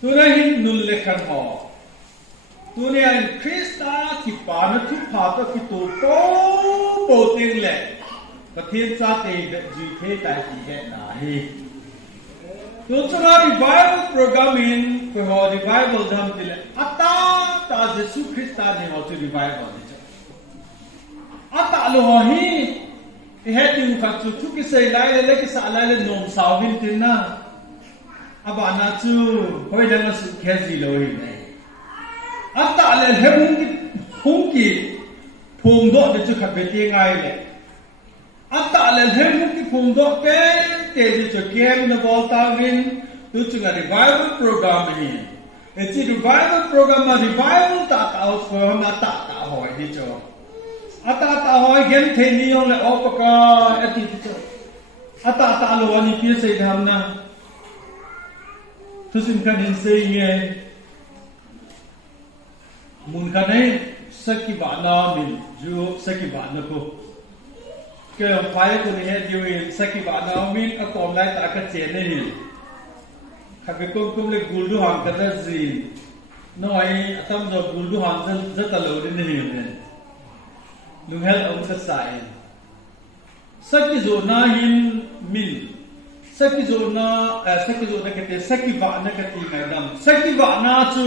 ตัวนั้นหินนุลเลขันหอตัวนี้คริสต์ที่ป่านทุกผาตัวที่ตัวโปติงเล่ประเทศชาติเด็กจีเพตายที่เห็นนาฮีตัวชนะรีไวเบิลโปรแกรมมินไปหอรีไวเบิลทำที่เล่อัตตาตาเยซูคริสต์เนี่ยเขาจะรีไวเบิลดิจ้ะอัตตาโลหีเฮ็ดอยู่ขัดจุดทุกสิ่งไล่เล็กๆไล่นมสาววินติน่าอาบานาจูหอยดังสุดแค่สิโลหิเนี่ยอัตตาเลยเฮมุงกีพงโดดจะขัดไปที่ไงเลยอัตตาเลยเฮมุงกีพงโดดเตะจะเกมในบอลตาวินดูจึงรีไวเบิลโปรแกรมนี่ไอ้ที่รีไวเบิลโปรแกรมมารีไวเบิลตาเอาสวยมาตาหอยดิจ้ะอัตตาหอยเกมเทนี่ยองเลยออกปากไอ้ที่จ้ะอัตตาโลวันนี้พี่เสกทำนะทุกสิ่งการดินเสียมุนกันให้สักกี่บาทนามินจูสักกี่บาทนะกูเกี่ยวไฟคนนี้จูสักกี่บาทนามินก็ตอมไล่ตากระเจนนี่ข้าพเจ้าคุ้มเลยกูดูหางกันได้สิน้อยตั้มจะกูดูหางจะตลอดนี่เนี่ยลุงเฮลองค์สายสักกี่โซนาหินมินสักกี่โซนากันเตสักกี่บาทนะกันตีไงดำสักกี่บาทนะจู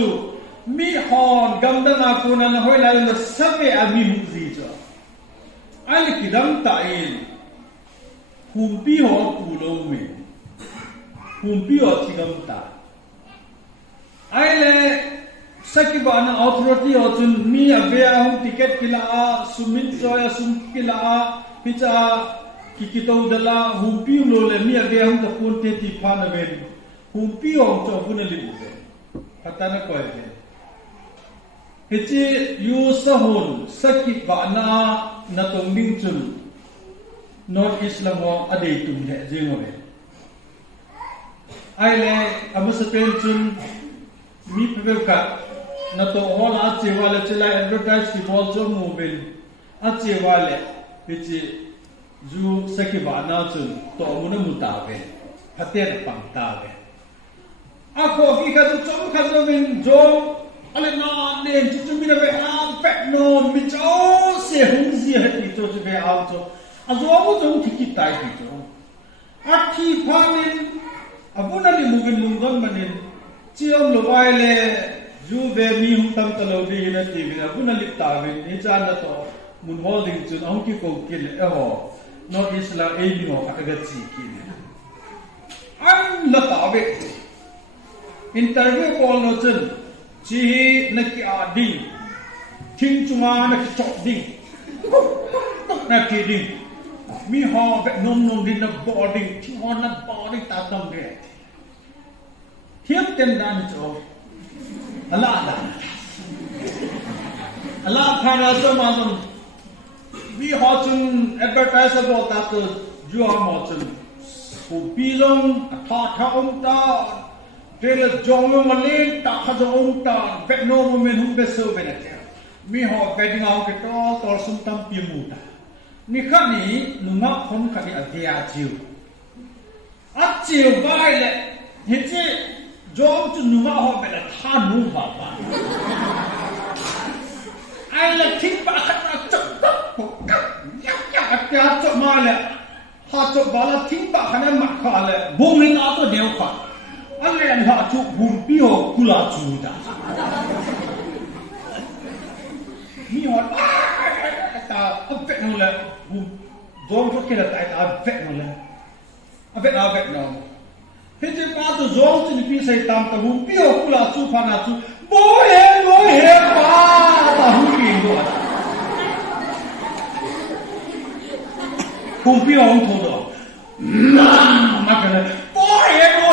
มีฮอนกำดังอาคูนันหอยลายนั้นสับเออามีมุซีจ้ะไอ้ลิขิดำตายหุมปีหอกูลงมีหุมปีหอที่กำตาไอ้เล่สักกี่บาทนะอัตโรตีหอจนมีอาเบียหุมติเกตกิลาสุมินจอยสุมกิลาพิจาคิกิโตดลาหุมปีโลเลมีอาเบียหุมตะพูนเตติพานเวนหุมปีหอจอพูนลิบุเวนพัฒนาก่อยเวนฮิจิยูสะฮุนสักกี่บานานาตงดิ้งจุนนอร์อิสลามวอดีตุมเหจิงเวไอเล่อามุสเปนจุนมีเพื่อนกันนาตงฮอลอาเจวาเลเจลัยแอดเวอร์ไทส์ที่บอลจอมูบินอาเจวาเลฮิจิยูสักกี่บานาจุนตัวมุนมุตาเวพัตเตอร์ปังตาเวอาโคกิขัดจอมขัดจอมินจอมอะไรนอนเนี่ยจุดมีอะไรอ้าวแฝงนอนมิจ้าเสียหุ่นเสียที่ตัวจะไปเอาตัวอาจจะว่าตัวที่คิดตายที่ตัวอาที่พานินอาบุนันนี่มุกินมุงกันมันนี่เชื่อมลงไปเลยจูเบมีหุ่นตั้งตลอดดีนะทีวีอาบุนันลิตาวินนี่จานละตัวมุนฮอลดิ้งจุดองค์ที่โกกินเอ้อ not Islam เองนี่หัวขัดกันสิกินอันละตาวินอินเตอร์วิวบอลโนจุนชีนักอาดิ้งทิ้งจุงานักจอดดิ้งนักกีดิ้งมีหอแบบนมดิ้งนักบอดิ้งที่หอนักบอดิ้งตาตั้งเดียเทียบเต็มด้านจออัลลอฮ์พาราสมาตุนมีหอจุนแอดเวอร์ไทส์บอกตาตัวจูฮาหอจุนผู้พิจงทอดท้าองตาเทเลจงมันเล่นตาขจงตาเวทโนมันเป็นหุ่นเบสโซเวนัทมีหอบเวดิ้งเอาเกตอตอลสุนตัมพิมูตานี่ขันนี้นุ่งคนขันนี้อเดียจิวอัจจิวไปเลยเห็นจีจอมจุนุ่งหอบเป็นท่านุ่งบ้าบ้าไอ้เล็กทิ้งปากขันมาจับกับยักจับมาเลยหาจับบาลทิ้งปากขันมาขาเลยบุ้งนี่อาตัวเดียวขาอันเลี้ยงหาจุหุ่นปีหกุลาจูดามีหอดตาอับเฟนเลยหุ่นโดนพวกเขาตายตาอับเฟนเลยอับเฟนน้องเห็นจะมาตัวโจมตีพี่ใส่ตามตาหุ่นปีหกุลาจูพานาจูโบเฮป้าตาหุ่นปีด้วยหุ่นปีหงทอดมากันเลยโบ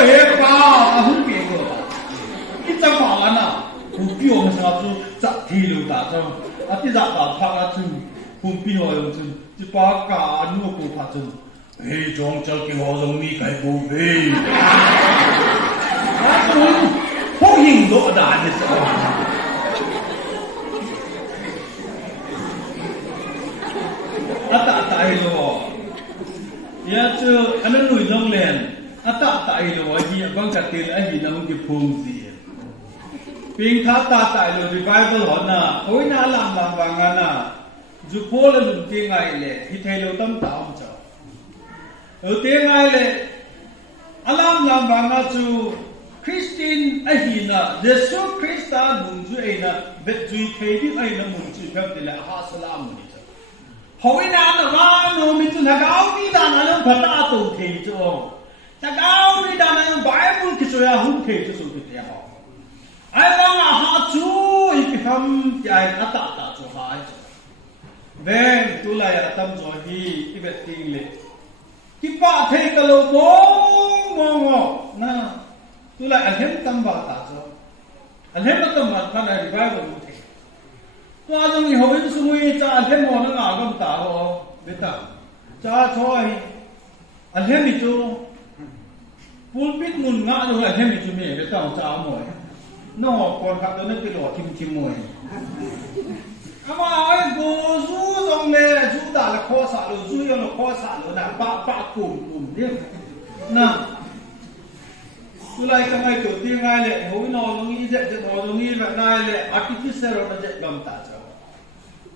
เฮป้าตาหุ่นปีด้วยคิดจะมาแล้วนะหุ่นปีหงสาจูจัดทีลูตาจังอาทิตย์ละพักละจูหุ่นปีหงจูจะปากกาหนูกูพัดจูเฮ้ยจงเจ้ากี่หัวจงมีใครบูเบ้พวกยิงโดดด่าเนี่ยจ้ะอาตาตายโลยาจูอันนั้นหนุ่ยน้องเล่นอาตาตายโลยี่บังคับตีนไอ้ยี่น้องที่พุ่งเสีย ปิงท้าตาตายเลยรีไวเบิลหอน่ะโอ้ยน่าลำวางกันน่ะจูโพลลุนเตียงไงเลยที่ไทยเราตั้งตามเจ้าเตียงไงเลยอาลำวางกันจูคริสเตียนไอ้หิน่ะเยซูคริสต์มุนจูไอ้น่ะเบ็ดจูเทดิไอ้น่ะมุนจูแบบนี้แหละฮาสลามนี่เจ้าโอ้ยน่าหน้าโนมิจุนักเอาที่ด้านนั้นพัฒนาตัวเทจูนักเอาที่ด้านนั้นไบเบิลคิดว่าหุ่นเทจูสุดที่ฮะไอ้ร่างอาหารจูอีกคำที่ไอ้อัตตาจูหายเบนตุลายอัตมจูฮีอีเบ็ดติงเลยที่ป้าเทกะโลมองนะตุลายอันเห็นตั้มบาตาจูอันเห็นมาตั้มบาตาในรีไวเบิลเทตัวจงมีหัวอินสมุยจ้าอันเห็นมองนั่งอ่างตาโอเบต้าจ้าช่วยอันเห็นมิจูพูดปิดมุนงะดูอันเห็นมิจูมีเบต้าจ้ามวยน้องคนขับตัวนั้นไปหลอกทิมมวยอามาไอ้กูสู้ตรงเลยสู้ด่าละข้อสาลุสู้ยังละข้อสาลุนะปะกลุ่มเนี่ยนะสุดท้ายก็ไม่เกิดที่ง่ายเลยหัวนอนตรงนี้จะนอนตรงนี้แบบง่ายเลยอาร์ติฟิเชียลเราจะกำตัดเจ้า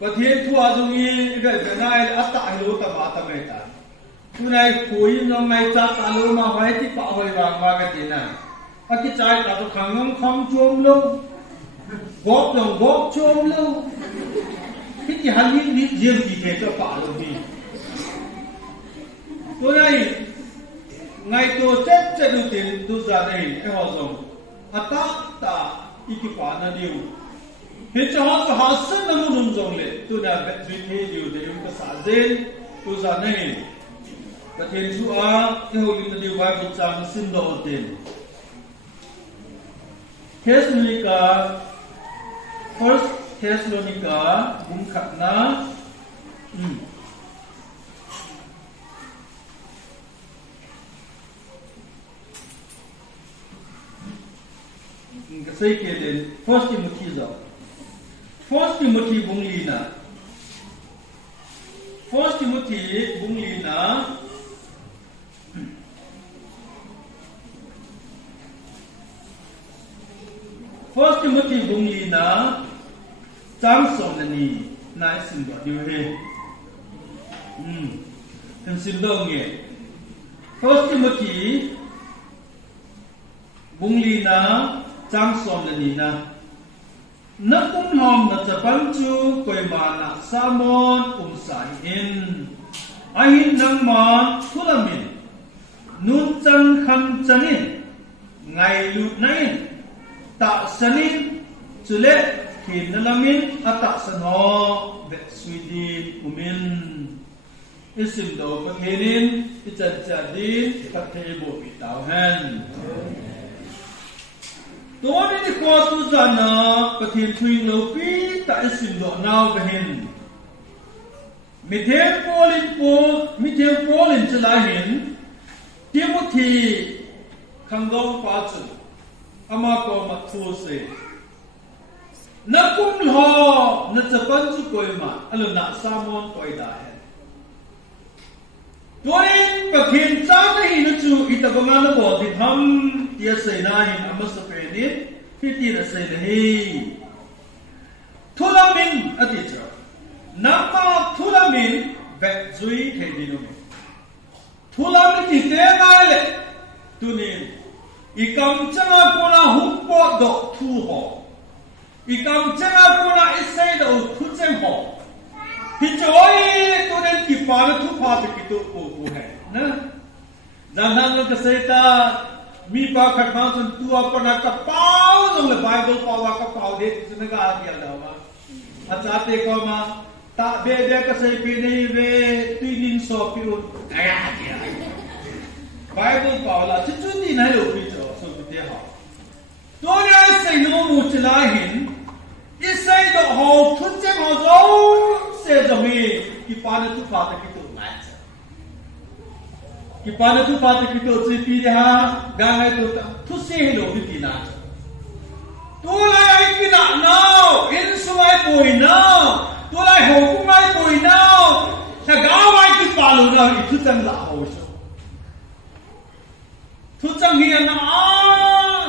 ประเทศทั่วตรงนี้แบบง่ายอัตตาหิโรตบาตไม่ตายคุณนายคุยน้องนายจัดตาลุมาไว้ที่ป่าไว้วางมากันที่นั่นอากิจใจตาตุขังงคำจวมลงบอกจวมลงที่ฮันนี่เยี่ยมที่เทจะป่าลงนี่ตัวไหนไงตัวเจ็ดดูตินดูจานนี้ไอ้หัวจงอัตตาอีกป่านั่นดิวเห็นจะหาสิ่งนั้นมุ่งจงเลยตัวนั้นเป็นสิ่งที่ดิวเดี๋ยวก็สาเจนตัวจานนี้ประเทศชัวที่หัวลินดิวไว้บุญจางสิ่งโดดเด่นThessalonica First Thessalonica บุญขัดนะก็ใส่เกณฑ์ First Timothy จ้ะ First Timothy บุญลีนะ First Timothy บุญลีนะ First Timothy บุญลีนะจังสมนี่นายสินดอดิวเฮเป็นสินดองเงี้ย First Timothy บุญลีนะจังสมนี่นะนักกุมหอมนักจะบรรจุกวยมานะสามอนสายอินอาหินนังมาทุลามินนุนจังคันจันินไงลุนัยตาสนินจุเลขีนลามินอัตสนอเบสวีดินอุมินอิสิมโดปะเทนินอิจัดจัดดินปะเทบุปิตาวเฮนตัวนี้ที่ควาตุจานะปะเทนทวิงโลปีตาอิสิมโดนาวเบหินมิเทมโพลินจะลาหินทิโมธีคังกองปาจุอามาโกมาทูเซนักกุมหอนักจะปัญจุกอยมาอันนั้นนักสามอนกอยได้ตัวนี้ประเทศจ้าไม่หินจูอิตาบังอาบอกที่ทำที่เสนาหินอามาสเปนิดที่ที่เสนาหิทุลามินอธิจารนักมาทุลามินแบบจุยเฮดิโนมิทุลามินที่เตะง่ายเลยตัวนี้อีกำจังอากูน่าหุบปอดทูหออีกำจังอากูน่าอิสเซดอุทุเจมหอที่จอยตัวนั้นที่ปาลทุพาตกิตุโอโหहैนะดังนั้นเราจะเสตามีปาขัดมาจนตัวปนักกระเป๋าตรงเลยไบเบิลปาวากระเป๋าเด็กจะไม่กล้าเดียวเดียวมาอาจารย์เตก็มาตาเบเดก็ใส่ปีนี้เวตีนินสอบพิรุณไอ้เดียวไบเบิลปาวละที่จุดนี้ไหนลูกพี่เจ้าสุดที่หอตัวนี้ใส่โน้มุจลาหินอีใส่ดอกหอทุนเจ้าหอโจ้เสียจะมีกีปานะทุพาตกิตุไหมกีปานะทุพาตกิตุจีปีเดียกางไอตัวทุเสียโลบิตินาตัวไรกินาเนาอินสมัยปุยเนาตัวไรหกุไม่ปุยเนาถ้ากาวไว้กีปาลูนาอีทุจังละโหชทุจังเฮียนะ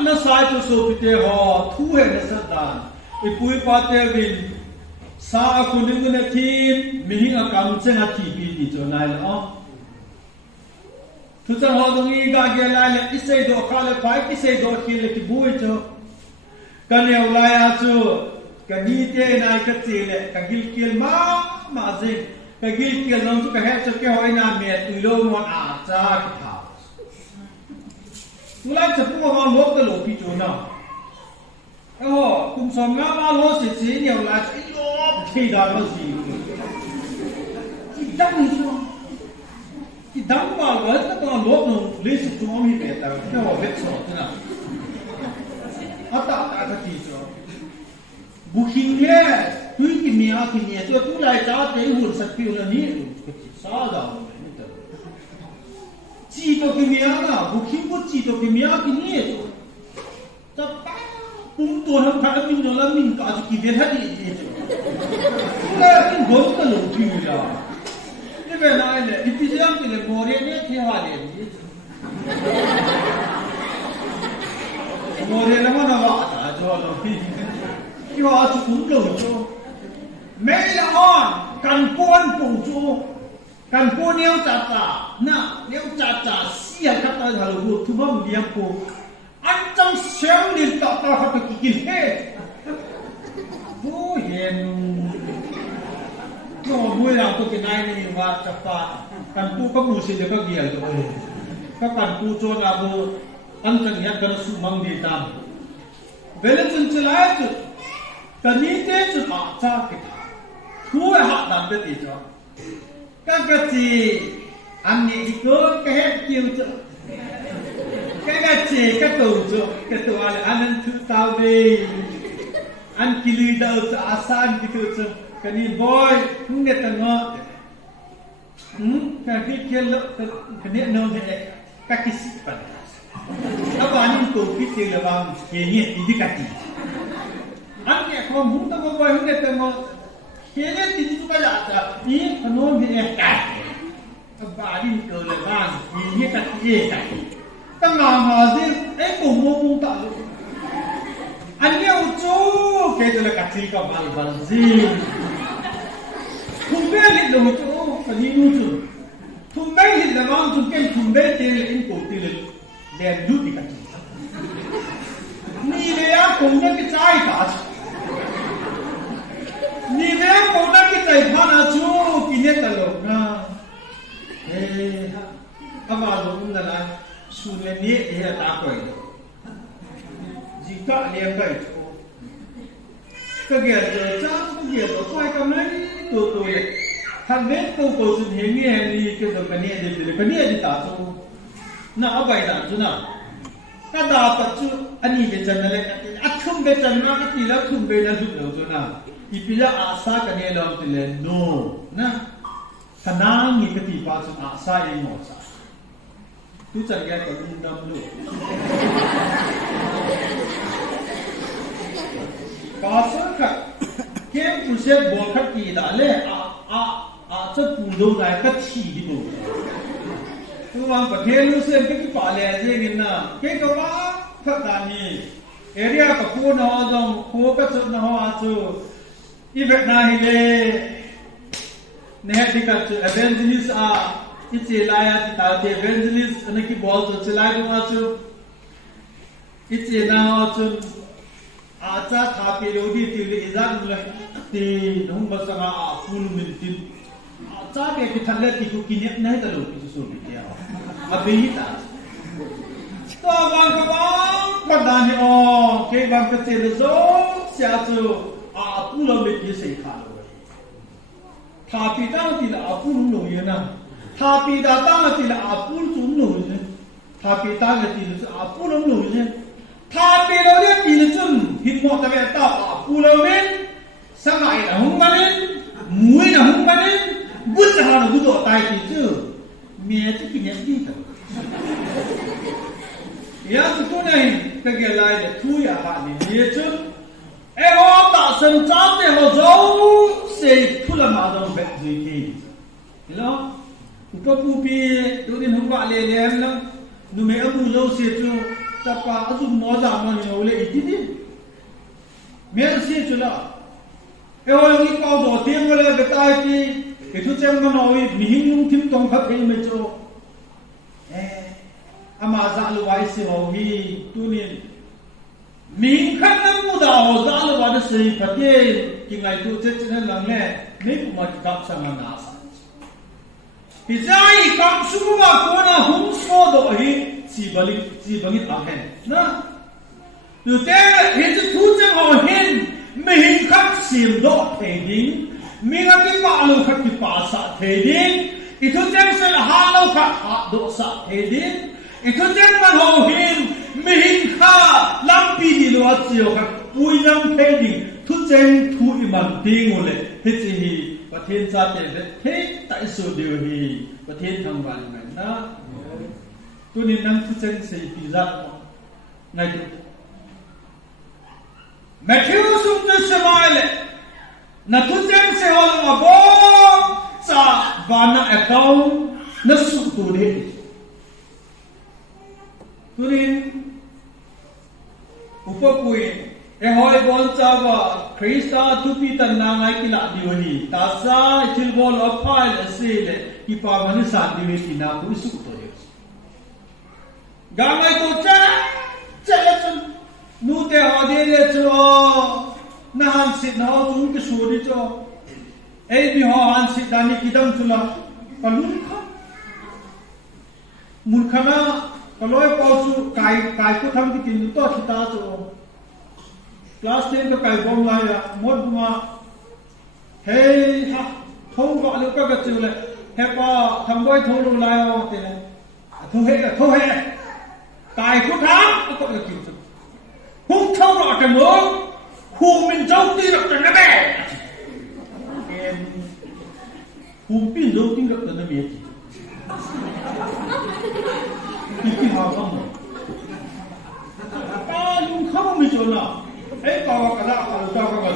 น na sai to so pite ho thu he na sadan ipui pa te win sa akuning na tin mihi akam chenga thi pi ti cho nai lo thu chang ho dong i ga ge lai le isei do kha le pai isei do ki le ki bui cho kan eu lai a chu ka ni te nai ka che le ka gil kiel ma zing ka gil kiel long chu ka he cho ke hoi na me tu lo mon a cha ki tha tu lai cha pu ma lo ka lo pi cho na cùng sống ngã ba lô sẽ chỉ nhiều là chỉ lốp thì đó là gì chỉ đắng chứ chỉ đắng vào với các con lốp nó lấy sự chú ý để tạo cái họ biết sổ thế nào họ tạo ra cái gì cho bù khinh thế tuy cái mía cho tú lại cho cái hồn sạch phiêu là ní sao đâu chỉ có cái mía nào bù khinh có chỉ có cái mía cái ní choตัวทำท่ามินโดนแล้วมินก็อาจจะกินได้ทันทีเดียวแล้วกินก้อนก็หลงผิวจ้ะนี่เป็นอะไรเนี่ยอีพิจารณาที่เลยโมเรเนี่ยเที่ยวอะไรเนี่ยโมเรแล้วมันอะไรอ่ะจ้ะเราที่ว่าจะคุ้มหลงจ้ะไม่ละอ่อนกันป้วนปุ่งจ้ะกันป้วนเนี้ยจ่าน่ะเนี้ยจ่าเสียกับตาหาลูกทุบมันเลี้ยงปูอันจังเสียงลิ้นต่อเขาไปกินเฮ้ผู้เห็นก็มวยเราตัวกินนายนี่ว่าจะฟ้ากันผู้ก็มูสิเดี๋ยวก็เกี่ยวตัวเลยก็กันผู้โจรอาบูอันจังยักกันสุมังดีตามเวลาจนจะไล่จุดกันนี้เจ้าจุดอาจารย์กิจผู้หักดันเด็ดจ้ะกันกะจีอันนี้ก็แค่เกี่ยวจ้ะcái gì cái tùอะไรอันนั้นคือตาวดีอันกิลีดาวจะอาสานกิตุจะกันนี่บอยมึงเนี่ยตั้งเงาะกันที่เกี่ยวกันเนี่ยน้องเนี่ยกักกิสิปันแล้ววันนี้กูคิดถึงระหว่างเกี่ยเนี่ยที่กักกิอันเนี่ยเขามึงตั้งบอยมึงเนี่ยตั้งเงาะเกี่ยเนี่ยที่ทุกอย่างจะนี่ขนมเนี่ยกักแล้ววันนี้เกิดอะไรบ้างเกี่ยเนี่ยกักกิกักตั้งนานมาสิไอ้ปุ่มมุงตาลุอันนี้อุจูแกจะเลยกัดซีกับมาลบันซีทุ่มเบลิดเลยจูอันนี้อุจูทุ่มเบลิดเลยมั้งจุดเก่งทุ่มเบลิดเลยอินโกติเลยเดินดูดิกัดซีนี่เลยอ่ะคงจะกิจใจตานี่เลยอ่ะคงจะกิจใจพานาจูกินเนี่ยตลกนะอามาลงนั่นแหละสุนัขเนี่ยเฮ้ยตาโกยจิกะเลี้ยงไก่ก็เกี่ยวกับจ้าก็เกี่ยวกับควายกำไรตัวเลยทำเม็ดตัวสุดเห็นเนี่ยนี่ก็จะเป็นเนี่ยเด็ดเลยเป็นเนี่ยที่ตาโตน่าเอาไปตาจุน่ะก็ดาตัดจุอันนี้เป็นจันทร์เลยอัดทุ่มเป็นจันทร์นะก็ตีแล้วทุ่มเป็นนั่นจุดแล้วจุน่ะอีพิลาอาซากันเนี่ยเราตีเลย no นะขณะนี้ก็ตีป้าจุอาซาเองหมดtu cari yang terundam dulu. Kasar kat, kem pusat bol kat tidak le, cak pulau naik kat hidu. Tu orang perhelu sen pergi palai aja ni na. Kem kawan kat tani, area kapur nawa dong, kapur kat cak nawa tu, ibet nahi le, nehat dikat evangelist Ichi laya ti tawti evangelist anaki bol to chilai do achu ichi na achu acha thapi rodi ti le izan le ti nong basanga apul min tin acha ke ki thalle ti ku kinet nai ta lo ki so bi ya abe hi ta to bang ka bang padani o ke bang ka te le zo sia chu apul me ki sei kha lo thapi ta ti la apul lo ye na Tapi datang tidak apul sumnu je. Tapi datang tidak apul sumnu je. Tapi lalu tidak cun hikmah tapi tak apul lalu sangai dah hungmanin, mui dah hungmanin, buat hal buat tai itu. Mia tu kini kita. Ya tu ni kegelai tu ya hal ni dia cun. Tak senjata dia jauh sepulah macam begitu. Hello. Upa pupi, tu ni nampak lelem lah. Nume abu lau situ, จะปาจุมอจามมันเอาเลยอีกทีเมื่อเสียจุละเอวยังอีกเอาตัวเตียงเลยเบต้าที่ที่ทุกเจ้ามันเอาอีกมีหิ้งนุ่งทิ้งตรงขับเองไม่โจอามาจะลูไว้สิเอาฮีตัวนี้มีขันน้ำมูดเอาจะลูไว้ได้สิพัดเย่กินไงตัวเจ้าจะนั่งหลังเนี่ยไม่กูมาที่กับสังนาสันพี่ใจกับสุภาพคนน่ะหุ่นโซ่ดอกฮีจีบังอาเห็นนะดูแต่เห็นจะทุกเจ้าเอาเห็นไม่เห็นขัดเสียงดอกเทดิ้งมีกันที่ป่าลูกขัดที่ป่าสัตเทดิ้งอีทุกเจ้าเสละหาลูกขัดหาดอกสัตเทดิ้งอีทุกเจ้ามันเอาเห็นไม่เห็นข้าลำปีดีลัวเจียวขัดปุยน้ำเทดิ้งทุกเจ้าทุกอิมันดิ้งเลยเฮ้ยจีฮีประเทศชาติเฮ้ยแต่สุดเดียวฮีประเทศทั้งวันนั้นนะตัวนี้นั่งทุกเจ้าเสียปีจัดในตัวแม้ที่สุดนั้นสมัยเลยนักทุกเจ้าเสียวันมาบอกสาบานาเอก้านักสุดตัวนี้ตัวนี้อุปปุยเอหอยบอลจ้าว่าคริสต์ทุปีตันนางไอกิลาดิวนีตาซาทิลบอลอภัยเสียเลยที่ปามันสันดิวนีนาปุยสุดตัวนี้กางไอตัวเจ้าเจ้าจนนู่นแต่หอเดียร์จ้าน่าหันสิทธิ์น่าจุนกิสูริจ้าเอ้ยมีหอหันสิทธิ์ดานี่คิดดังจุละปลุกข้ามุนขณะก็ลอยปอจูไก่ก็ทำที่กินตัวคิดตาจ้าคลาสเทนก็ไก่บอมลายหมดมาเฮ้ยฮะทุ่งก็ลูกก็กระจุเลยเฮ้ยป้าทำไว้ทุ่งลงลายเอาแต่เนี่ยทุ่งเฮ้ไก่ก็ทำก็กระจุ หุ่นเท่าไรกันมั้งหุ่นเป็นเจ้าตีรักกันนะแม่หุ่นเป็นเจ้าตีรักกันนะแม่ที่หาข้อมูลยุ่งข้าวไม่จนอ่ะไอ้กาวกระดาษกาวกระดาษ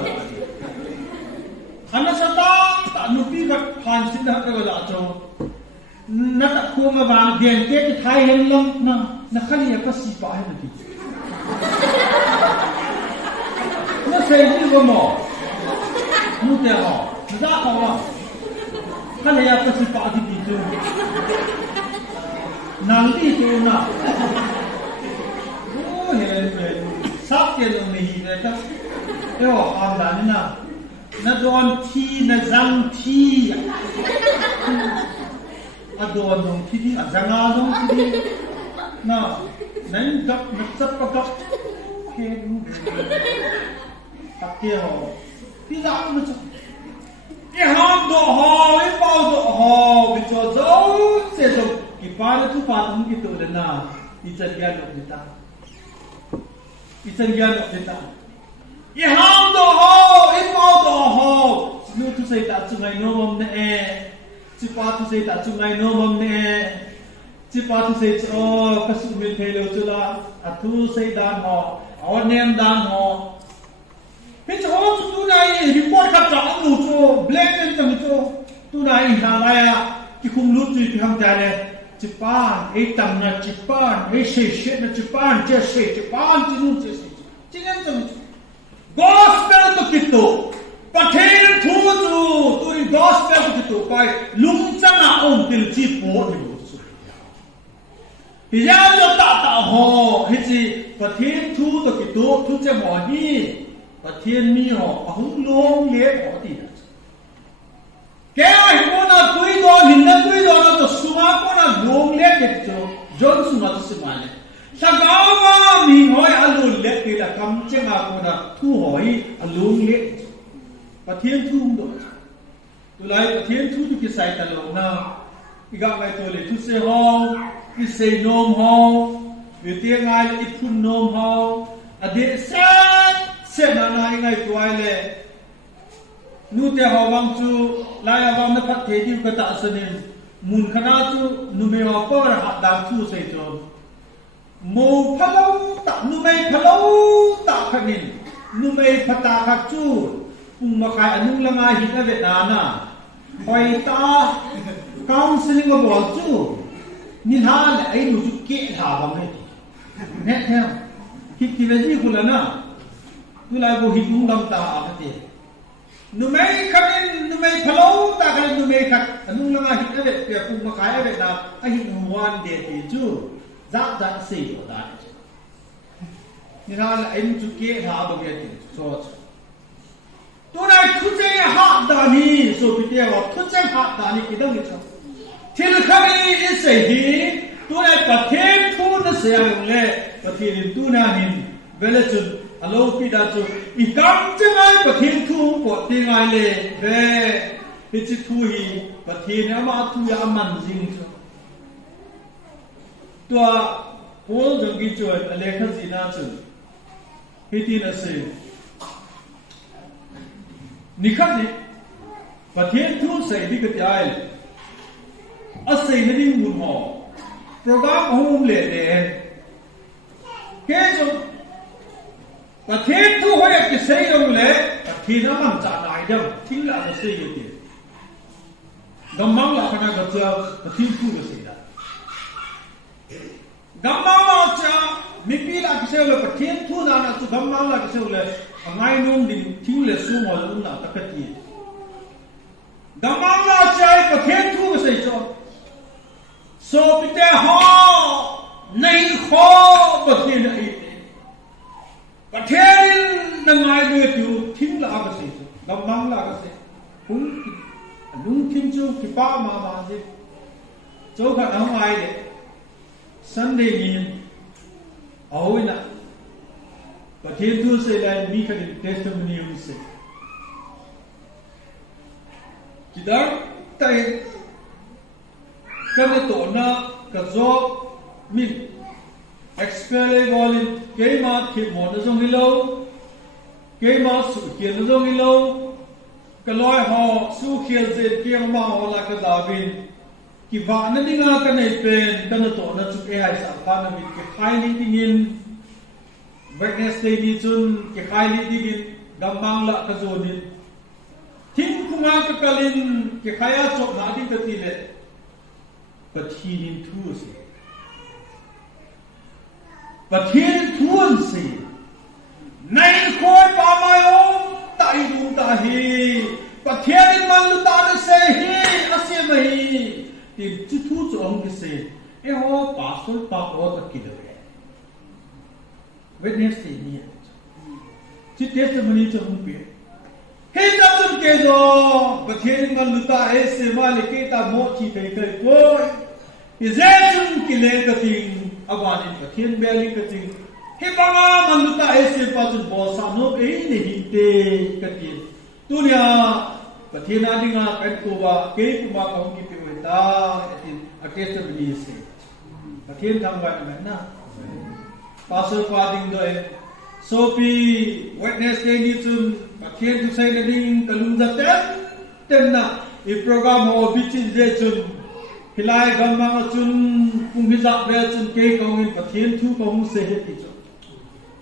ขันสัตย์ตาหนุ่มกับพันสินกระดาษโจนักคู่มาบางเดียนเกตไทยเห็นลงนะนักขันยังก็สีฟ้าให้มันดี那谁这个嘛？弄得好，知道好吗？看人家不是八的比重，哪里多呢？哦，嘿，啥子都没有的，哎呦，好难呐！那多踢，那脏踢呀，啊多弄踢的，啊脏啊弄踢的，那能搞那怎么搞？嘿。ตักเกี่ยวพี่รักมันจะยี่ห้อดอกหอยี่เป่าดอกหอวิจารณ์เจ้าเสียจบกี่ปาแล้วทุกปาต้องกี่ตัวเลยนะอีจันยานดอกเดต้าอีจันยานดอกเดต้ายี่ห้อดอกหอยี่เป่าดอกหอนู่นทุกสิ่งตัดจุงไงโน้มเนี่ยจิปาทุกสิ่งตัดจุงไงโน้มเนี่ยจิปาทุกสิ่งโอ้กระสุนเป็นเพลวจุลาอัตุสิ่งดานหอเอาเนียมดานหอพี่จะเอาตัวไหนรีพอร์ตขับจากอันนู้นโจ้เบลนจังโจ้ตัวไหนหาอะไรอ่ะที่คุณรู้จุดที่ทำใจเลยจีปานไอ้ตังนะจีปานไอ้เชนะจีปานเจ้าเชจีปานจีนู่นเจ้าเชจีนั่นจังกอสเปลตุกิโตประเทศทูจูตัวนี้กอสเปลตุกิโตไปลุงจังอาองติลจีโป้ที่รู้สุดพี่ยามจะตัดหอให้จีประเทศทูตุกิโตทูจะหมอนี่ประเทศนี้หรอหุ่นลงเลี้ยหอตีนะแกไอ้คนน่ะตุยโดนหินน่ะตุยโดนน่ะตัวสุมาคนน่ะลงเลี้ยเก็บโจจนสุมาตัวสิมาเนี่ยสักเอาว่ามีหอยอลูเลี้ยกี่ละคำเจ้ามาคนน่ะทูหอยอลูเลี้ยประเทศทูโดนตัวไรประเทศทูตุกิใส่ตลอดนะอีกอะไรตัวเลยทุเสหออีเสนมหอวิธีง่ายอีพุ่นนมหออดีตเส้นอะไรไงตัวเลยนู่นแต่หอวังจูลายวังนับพัดเทียบกับตาสนิมมุนขนาดจูนุ่มเอวปอร์หัดดามจูใส่จนมูพะโล้ตานุ่มเอพะโล้ตาขนินนุ่มเอพัตตาขัดจูปุ่มมาขายอนุละงายหินเวทนานะคอยตาคาวซิลิงกับบอกจูนิทานไอ้หนูจุกเกะถาบังเลย hết theo khi về gì cũng là na tu lại bộ hình dung đam ta thế nu mấy khát nu mấy phalo ta cái nu mấy khát nu là mà hình cái việc cũng mà khai cái là anh hình hoàn để thì chú giác giác gì ở đâyนี่นะไอ้มุจุเกะหาบเกติโซตัวไหนทุเจหาดานีโซปิเตว่าทุเจหาดานีกิดังนี่จ้ะที่เราขับนี่อิสระดีตัวไหนประเทศทูนเสียงเลยประเทศตัวนั้นหินเวลาจุดอโลปิดาจุดอีกคำจะไงประเทศทูปวดที่ไงเลยเว้พิจิตรทูฮีประเทศนี้มาทูยามันจริงจ้ะตัวโอ้จงกิจวัตรอะไรข้าศึกน่าจุดHiti nasi, nikhat ni, pathian thu say di katiay, asay na din mo, program home le le, kaya so, pathian thu hoy at kisay yung le, pathian naman sa naidam, tingla na say yung di, gamang la ka na gatsa, pathian thu na say na, gamang la siya, Mipil ak sel pathian thu na na tu gamang la sel le angai nom din thing le su mo lu na takati gamang la chai pathian thu ba sai cho so pite ho nei kho pathian ai pathian na ngai de tu thing la ba sai gamang la ba sai hung lung thing chu ki pa ma ma ji cho kha ang ai de Sunday ni Ôi nè, và thiên thu sẽ là mi khởi testimony của mình. Chỉ đó, tại cái này tổ na cái job mình experience volin cái mà khi muốn nó trong lâu, cái mà sự kiện nó trong lâu, cái loại họ sự kiện gì cái mà họ là cái giáo viên. Ki vạn nó đi ngang cái này bên cái nó tổ nó chụp AI sản phẩm mình cái khai lý tingin Wednesday đi chun cái khai lý tingin đam mang lại cái rồi đi thím cũng ngang cái kalin cái khai á chụp nã đi cái gì lệ cái thiên thu gì cái thiên thuần gì này khôi ba mai ôm tại đúng ta hi cái thiên mang lu ta nó say hi asia mày thì chú thu cho ông cái gì, em họ bảo số bảo họ tất cả đều vậy, Wednesday ni, chỉ testimony cho ông biết, hết tập trung cái đó, và thiên ngân lưu ta ấy xem mà lấy cái ta mua chỉ thấy cái coi, thì dễ chung cái lệ cái tiếng, awan in cái thiên bè cái tiếng, hết bao nhiêu ngân lưu ta ấy xem bao nhiêu bỏ sản nó ấy để hình tê cái tiếng, tu nhà, và thiên anh đi ngang cái cô ba cái cô ba không kịp ta akesta beli se pathian tham vai na pastor pa ding doi sopi Wednesday ni chun pathian tu sai na ding kalung jat ten na i program ho bichin je chun hilai gamang chun pung hi ja ve chun ke kong in pathian thu kong se he ti chun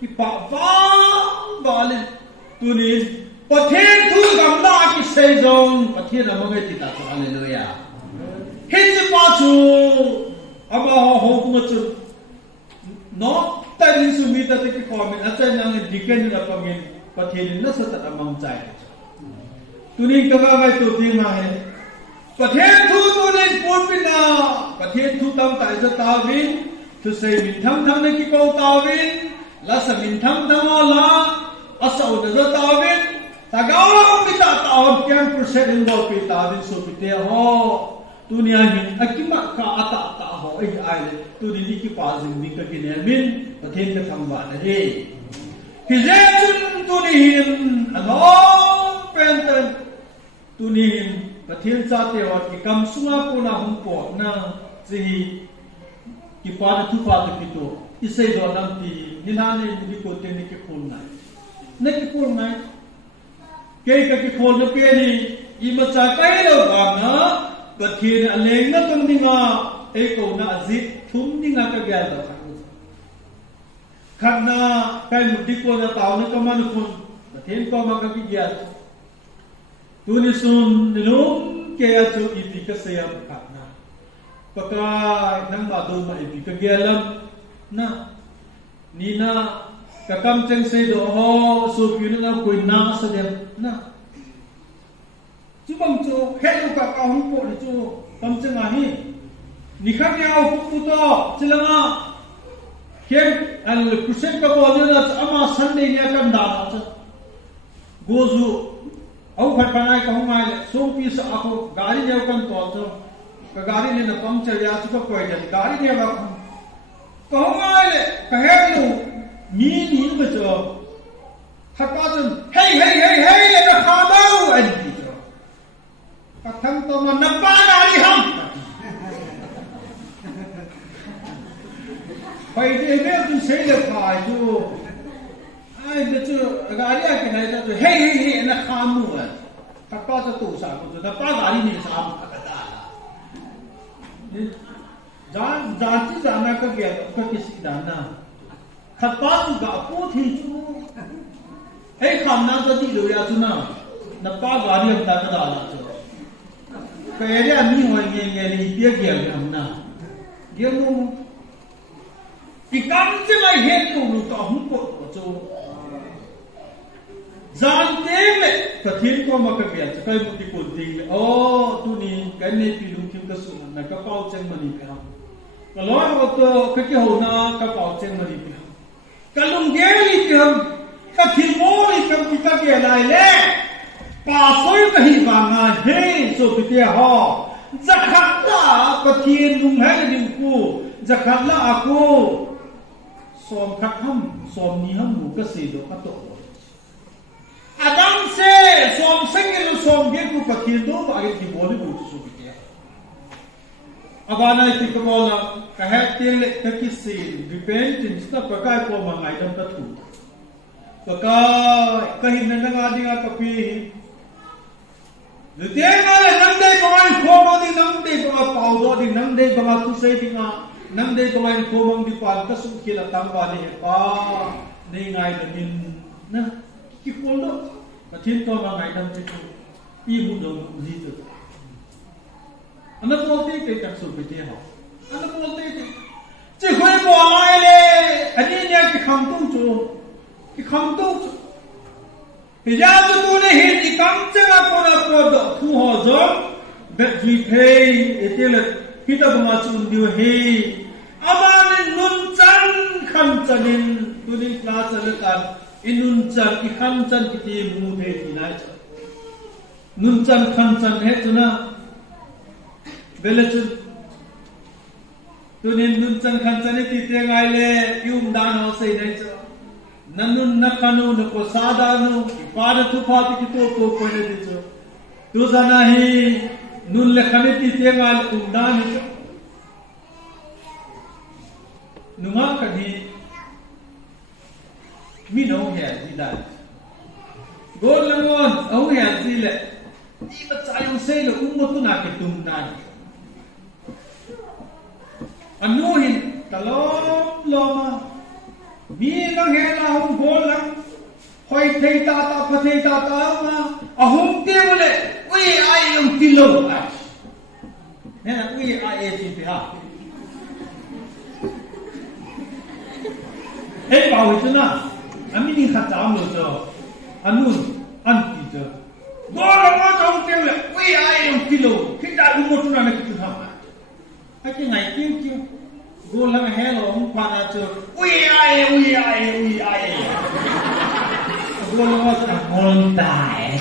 ki pa va le tu ni pathian thu gam la ki se jong pathian amang ti ta hallelujah Hezi pachu, ama ho kuma chu, no tadi sumita teki komen, acha nang diken na pangin, pathelin na sa tatamang chay. Tuning kagagay tu ting hai, pathel thu tuning pulpina, pathel thu tam tay sa tawin, tu say min tham tham na ki kau tawin, la sa min tham tham la, asa una sa tawin, tagaw kita tawag kyan percent involved pi tawin so pite ho. Dunia min akimak ka ata ta ho ai ai le tu di ki pa jing ni ka kin min pathen ka thangwa na he ki je chun tu ni hin ano penten tu ni hin pathen sa te wa ki kam sunga ko na hum po na ji ki pa na tu pa ki to isai do nam ti ni na ni di ko te ni ki khol na ki khol ngai ke ka ki khol na pe ni i ma cha kai lo ba na Pathian aleng na tung dinga eko na azit thum dinga ka gyal da khana kai mudi ko na taw na kaman kun pathian ko ma ka ki gyal tu ni sun nilum ke ya chu ipi ka sayam khana paka nang ma do ma ipi ka gyalam na Nina kakam cheng se do ho su pyu na koi na sa dem na chu bang chu hello ka ka hung po ni chu kam cheng a hi ni khak ya o pu to chilanga kem al kusen ka bo na ama sunday nya kam da na cha gozu au phat panai ka hung mai so pi sa ako gari ne kan to to ka gari ne na pam cha ya chu ka koi de gari ne ba có ai lệ cả hết luôn mí mí bây giờ thật quá chừng hey nó khó đâu anh gì chứ các thằng tôi mà nấp ba nào đi không phải đi biết tôi sẽ được phải chứ ai biết chứ gái cái này cho tôi hey nó khó mua thật quá cho tủ sản của tôi ba gái đi sao जान जाती जाना का गया का किसी दाना खत्ता तू गापो थी चु ए खाना तो दी लो या चुना नपा गाड़ी हम दाना डाला चो पहले अमी हो ये नी पिया गया हमना ये मु इकाम से मैं हे तो तो हम को चो जानते में कठिन को मक गया कई मुक्ति को दी ओ तू नी कने पिलु किम का सुन न का पाउ चंग मनी का kalau waktu kekehona kapau ceng mari pi kalung geli pi ham kakhimori kam kita ke lai le pa soi kahi banga he so pite ho zakhatla pathin lung hai dim ku zakhatla aku som khakham som ni ham mu ka se do ka to adam se som sengel som ge ku pathin do ba ge di boli bu so Abana itikabola kahetil kakisin repentance na pakai ko mangai dam tatu pakai kahin na ngadi nga kapi Dutena le nangdei pangai khomo di nangdei pangai paudo di nangdei pangai tusai di nga nangdei pangai khomong di pan kasum kila tangwa ni pa nei ngai damin na kipoldo katin ko mangai dam tatu I mundong zito Anak polte ke tak supi dia ho. Anak polte ke. Chỉ khơi bỏ lại le, anh ấy nhớ cái khăm tung chu. Thì ra cho tôi này hiện cái cắm chân con là con đậu thu họ giống, bet we pay, itu là kita bermacam dia hey. Aman nun chan kham chanin, tu ni kelas lekan, nun chan ikham chan kita mude tinai. Nun chan kham chan hết tu na. Belachun tunin nun chan khan chan ti te ngai le yum dan ho sei nai cha nanun nakhanu no ko sada no pa da tu pha ti to ko ko ne ti cha tu sana hi nun le khane ti te ngai um dan ni cha nunga ka di mi no he di da gol langon au he di le ti ba cha yung sei le um mo tu na ke tum dan Anuhin talom loma mi lang he la hum bol lang hoi thei ta phathei ta ma ahum te bole ui ai yung tilo ne na ui ai ti pe ha hey ba wi na ami ni kha tam lo cho anun an ti cho bo la ma thong te le ui ai yung tilo kita umo tu na ki tu ha Hai cái ngày kêu Gô lăng hé lỗ không khoan ra chưa Ui ai Gô lăng hó chẳng hôn tài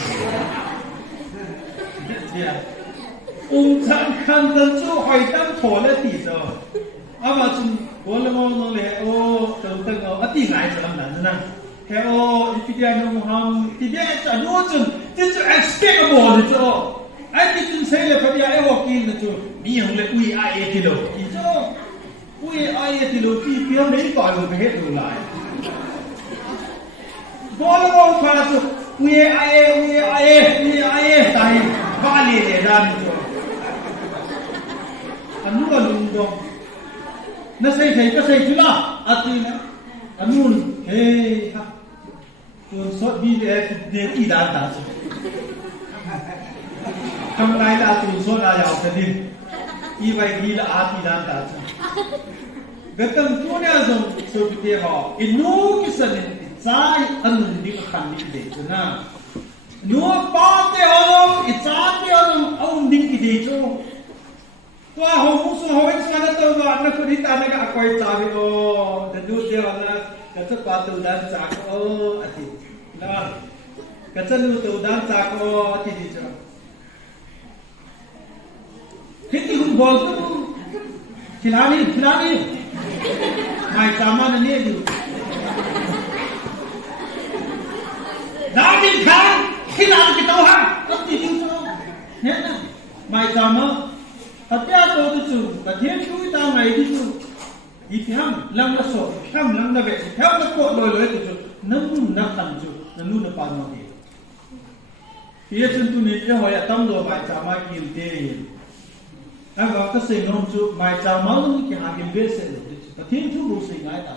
Chẳng khăn tân chú hỏi tâm thổ lẽ tỷ giờ mà chung Gô lăng hó nó lẽ ô Châu tân ô tí ngại cho làm đàn nè Thế ô Ý phía nông hông Thì biết chẳng nô chung Chứ chú expect ở bộ thì chú Ai tí chung xây là phải ai hồ kinh là chú Mi hông lẽ ui ai thì lộ Ý chú Ui ai thì lộ Tí phía mấy tỏi rồi phải hết rồi lại Gô lăng hó khoan ra chú Ui ai Tại ba lì để ra chú Anu ka lung dong Na say ka say chula Ati na Anun Hey ha Tuan sot bi de ti dan ta chú Kam lai la tuan sot la yao ka din I vai di la a ti dan ta chú betam tu ne azong so bite ho inu kisan sai anun di khan ni de chuna nu pa te olom icha te olom aun ding ki de cho to ho mu su ho in sana to ga na ko di ta na ga koi cha bi o de du de na ka cha pa tu dan cha ko ati na ka cha nu tu dan cha ko ati di cho Hiti hum bol tu khilani mai sama na ne du David Khan khilani ki tau ha ap ti ding so ne na mai sama hatya to tu chu ka thien chu ta ngai di chu di thiam lam la so tham lam na ve tham na ko loi tu chu nam na khan chu na nu na pa no ni ye chen tu ni ye ho ya tam lo mai sama kim te anh bảo cáiสิ่งนั้นchú mai chào máu cái hàng kim bê sẽ được cái thiên chú đủสิ่งấy ta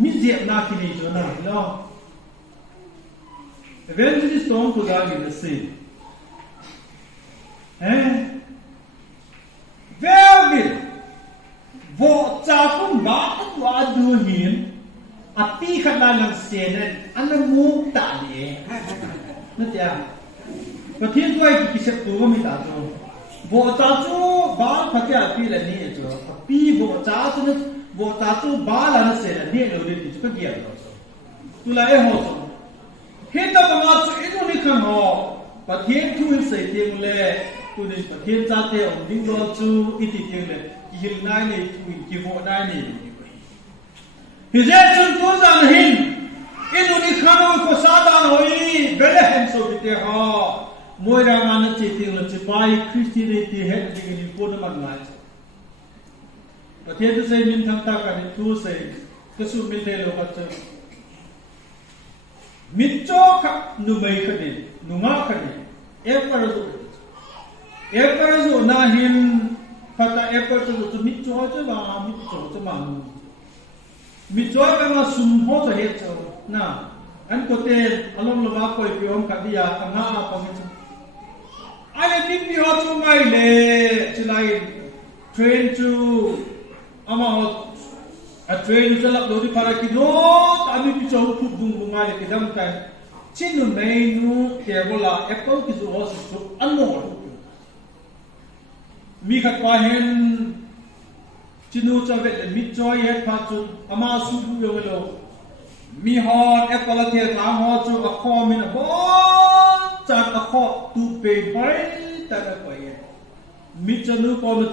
mi diệt na khi đi chỗ nào lo evangelist ông có nói cái gì về vợ cha cũng bảo tôi đưa hiền à pi khăn là làm xe này anh là muốn tạ đi nó chả cái thiên tôi cái sự tu của mình ta rồi vợ cha chú ba phát cái pi là nhẹ cho pi vợ cha chú ba là nó sẽ là nhẹ rồi thì cái gì đó tu là em hồ hết tất cả mọi chuyện nó đi khăn họ và thiên thu sẽ tiền lệ tu nên và thiên cha theo ông đinh lo chú ít tiền lệ hiện nay này tu kỳ vợ nay này thì giờ chúng tôi rằng hình ít đi khăn họ có sao đó rồi về đây hem số bị thế họ mỗi ra mà nó chỉ tiếng là chỉ bài Christianity hết thì cái gì cũng nó bằng lại và thiên tôi say mình tham ta cả những thu say cái số mình đây là what chứ mình cho các nụ mây khẩn đi nụ ngã khẩn đi em phải rồi na hin phát em phải rồi mình cho chứ mà mình cho chứ mà mình cho cái mà sum ho cho hết cho na anh có thể along lo ba coi pion cả đi à ngã apa mình anh biết đi học chung ngày lệ chỉ là train to ama train to là đối với parakino anh biết cho phụ bung ngày cái đam cái chỉ là menu cái là apple cái số số anh mua mi khát qua hen chỉ nu cho về là mi cho hết phát cho ama su bu về lo mi hot apple là thiệt lắm hot cho a kho mình là bó chặt a kho tu pe bay ta đã quay mi chanu con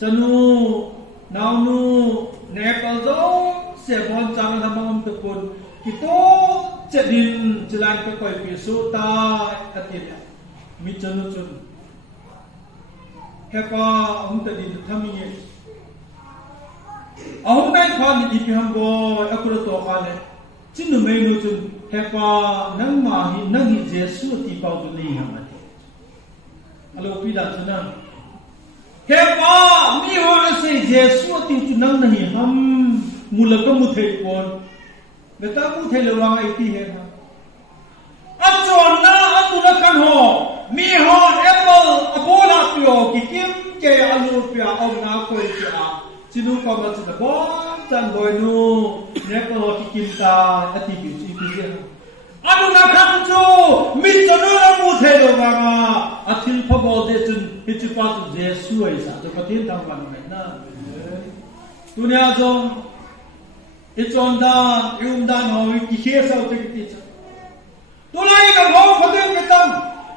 chanu nào nu nepal dấu sẽ bon chang tham mong tập quân thì to chết din chỉ làm cái quay phía số ta cái tiền mi chanu chun hepa ông ta đi tham mi ông này khoan đi phi ham boy akura to khale chin nu mai nu chun hepa nang ma hi nang hi jesu ti pau tu ni ham ate alo pi da chuna hepa mi ho na se jesu ti chu nang nahi ham mulaka mu thei kon beta mu thei lo wang ai ti he na achon na atu na kan ho mi ho apple apola pio ki kim ke alu pia ông na koi pia chinu ko ma chu bo chan boy nu ne ko ki kim ta ati ki chi ki je adu na khan chu mi chanu la mu the lo ma athil pho bo de chun hi chu pa tu je su ai sa to patin tam wan mai na dunya jong ichon da yum da no ki he sa te ki cha tu lai ka ho phaten ke tam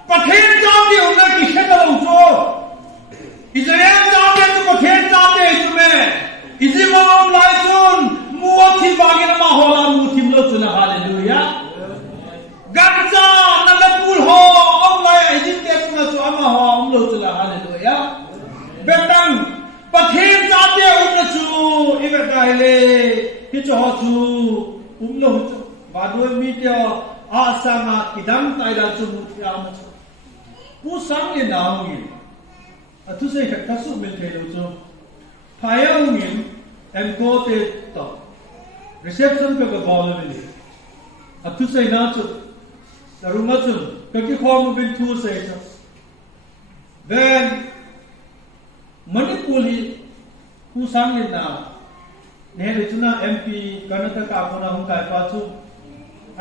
pathen ja ti hum na ki he da lo cho Israel जाते तो पठेन जाते तुम्हें इसी माम लाइचुन मुआथी बागी न माहौला मुआथी मलो चुना हालेलुया गंजा नलपुल हो अम्लाय इजिप्ट के चुना चु अमा हो अम्लो चुना हालेलुया बेटंग पठेन जाते उन चु इवे डाले हिचो हो चु उम्लो चु बादुए मीट्यो आसामा किदम ताइदा चु मुत्या मचु पुसांग ये नाउंगी tu say ka su min the lo cho phayang min em ko te to reception ka ga bol ni tu say na chu daruma chu ka ki khom bin tu say cha then manipuli tu sang lên nào nè rồi chúng ta MP Karnataka puna hung kai pa chu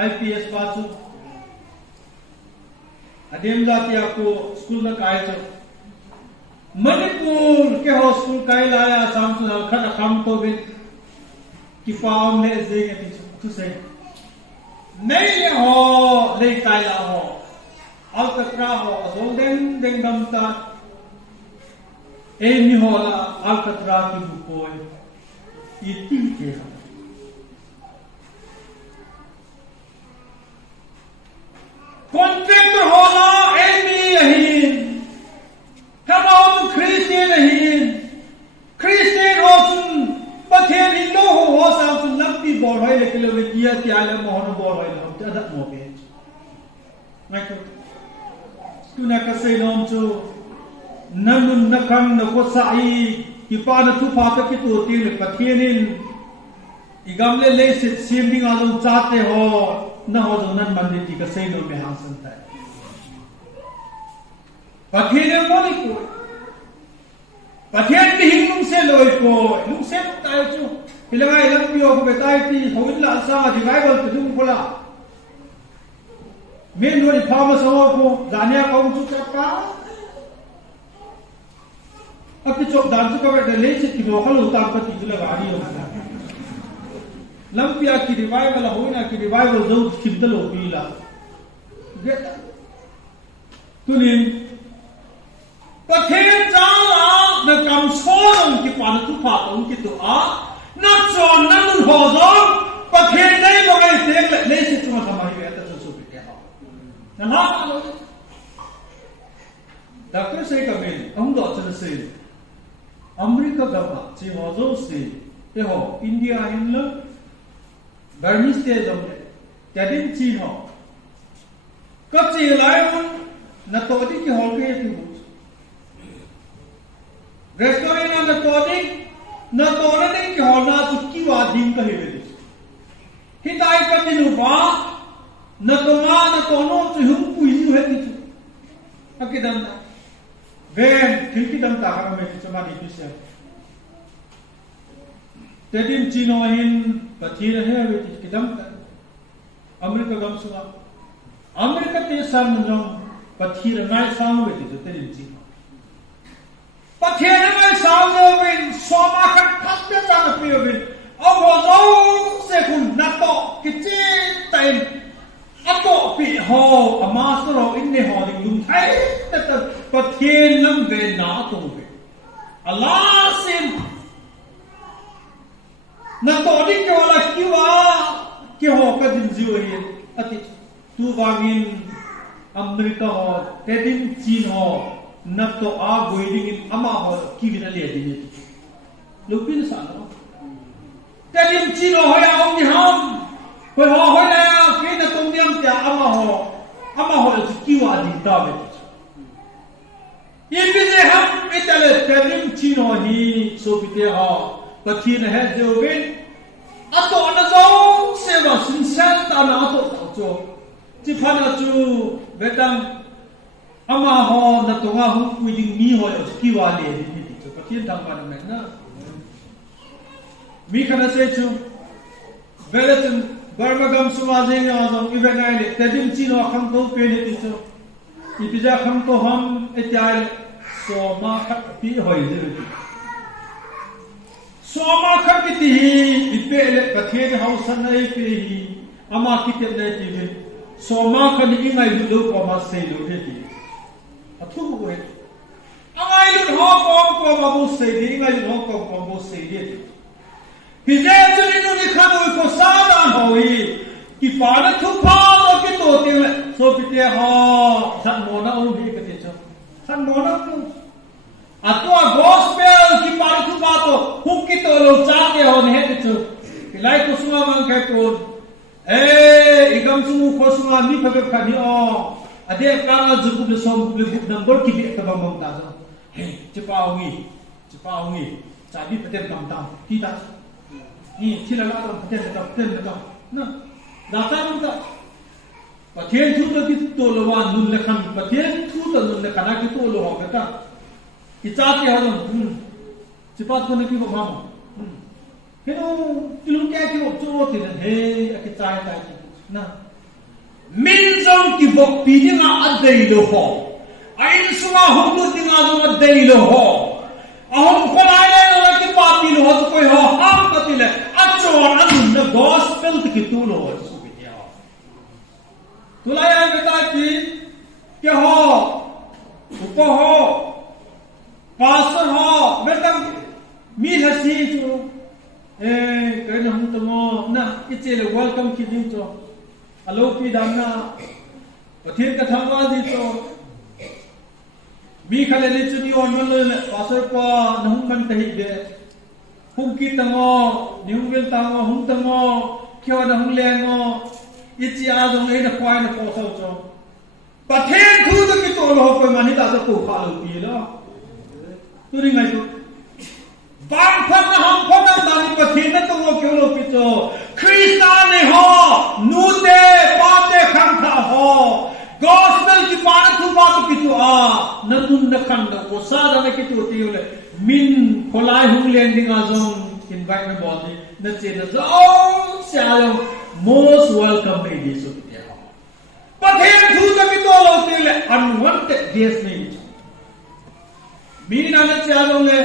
IPS pa chu adem jatia ko school na kai chu Manipur ke ho school kai la ya sam chu khana kham to bin ki faum ne zeng ati tu se nei ho le kai la ho Alcatra ho azol den dam ta emi ho la Alcatra ki bu koi iti ke contractor ho la emi ahin Kamau Christian ahin Christian ho sun pathen Hindu ho sam sun lampi bor hai le kilometer ti ala mohon bor hai le ta da mo pe ngai ko tuna ka sei nom chu nanun nakang na ko sai ki pa na thu pa ta ki tu ti le pathienin igam le le se simbing a lo chate ho na ho do nan man ti ka sei no me hang san ta pathien mo ni ko pathien mi hing lung se loi ko lung se ta chu hilangai lam pio ko betai ti hoin la sa di bible tu dung ko la men no ni phama so ko dania ko chu cha pa api chok dan chu ka de le chi ki ro khalo ta pa ti la ga ri yo lampia ki revival hoina ki revival zo kim ta lo pi la get tunin pathen cha la na kam so long ki pa na tu pha tong ki tu a na chon na nun ho zo pathen dai lo ngai tek le chi chu ma thamai ve ta chu pi ke ha na ha lo doctor say ka men ang do cha se America ga ba chi ho zo se te ho India hin lo Burmese te zo le ta din chi ho ka chi lai un na to di ki hol ke tu restaurant na to di na to na di ki hol na chu ki wa ding ka he le hi dai ka ni lu ba na to no chu hum pu ni he ti chu akidam ven khilki dam ta ha me chu ma di pi se te dim chino hin pathir he we ti kidam America gam suwa America te sam no pathir ngai sam we ti te dim chi pathir ngai sam no we so ma khat khat te cha na pi we au ho zo se kun na to ki chi tai ato pi ho amasro inne ho ding lum thai ta pathir nam ve na to we Allah sim na to di ko la kiwa ki ho ka din jiu hi ati tu wangin America ho te din chin ho na to a goiding in ama ho ki vina le din lupin sa no te din chin ho ya ong ni ham ho ho la ki na tong niam tia ama ho ki wa din ta be yin bi je ham itale te din chin ho hi so bi te ho pathin he jovin ato na zo se ba sin san ta na ato ta cho chi phana chu betam ama ho na to nga hu ku ding mi ho ki wa le ni ti chu pathin dang pa na na mi kana se chu velatin barmagam suwa je nya zo ibenai le tedim chi no kham to pe ni ti chu ipija kham to ham etyal so ma khat pi hoi de Soma khakiti ipele pathen hausan ai pe hi ama kitet dai ti be soma khani ingai lu ko ma sei lu he ti athu ko he angai lu ho ko ma bu sei di ingai lu ho ko bu sei di hi je chu ni khanu ko sa dan ho hi ki pa na thu pa to ki to ti le so pi te ho san mo na u hi ka ti cho san mo na tu atua gospel ki paru ba to hukki to lo cha ke ho ne he chu lai ko sunga mang ke ko igam su ko sunga mi pha kha ni o ade ka na zu bu som bu number ki bi ka bang bang ta so he chi pa ngi cha bi paten tam tam ki ta ni chi la la to paten ta na da ta ru ta pathen thu to ki to lo wa nun le khan pathen thu to nun le kana ki to lo ho ka ta ki cha ke ho cepat ko na kibok ham pero tilung kaya kibok chuo tin he akicai tai na min jong kibok pi nga adai lo ho ain sunga hum tu nga jong adai lo ho ahom khonai le no ki pa pi lo ho koi ho ham ka ti le achon an the gospel ki tu lo su bi ya tulaya beta ki ke ho upo ho pastor ho betam mi hasi chu cái nó không tông na cái chế là welcome ki din cho alo pi dam na pathian ka thangwa di cho mi khale ni chu ni on man le pastor pa nahung man tahi de hung ki tango ni hung vel tango hung tango kyo na hung lengo ichi a dong e na kwai na ko so cho pathian thu to ki to lo ko mani ta so ko kha lo pi lo tu ri ngai tu bang phang na hang phang na da ni pathian na to lo kyo lo pi cho Christian ne ho nu te pa te khang tha ho gospel ki pa na thu pa to pi tu a na nun na khang da ko sa da na ki tu ti le min kholai hung len ding a zong invite na bol ni na che na zo sia lo most welcome me di so ti ha pathian thu to pi to lo ti le unwanted guest me mi na na cha lo le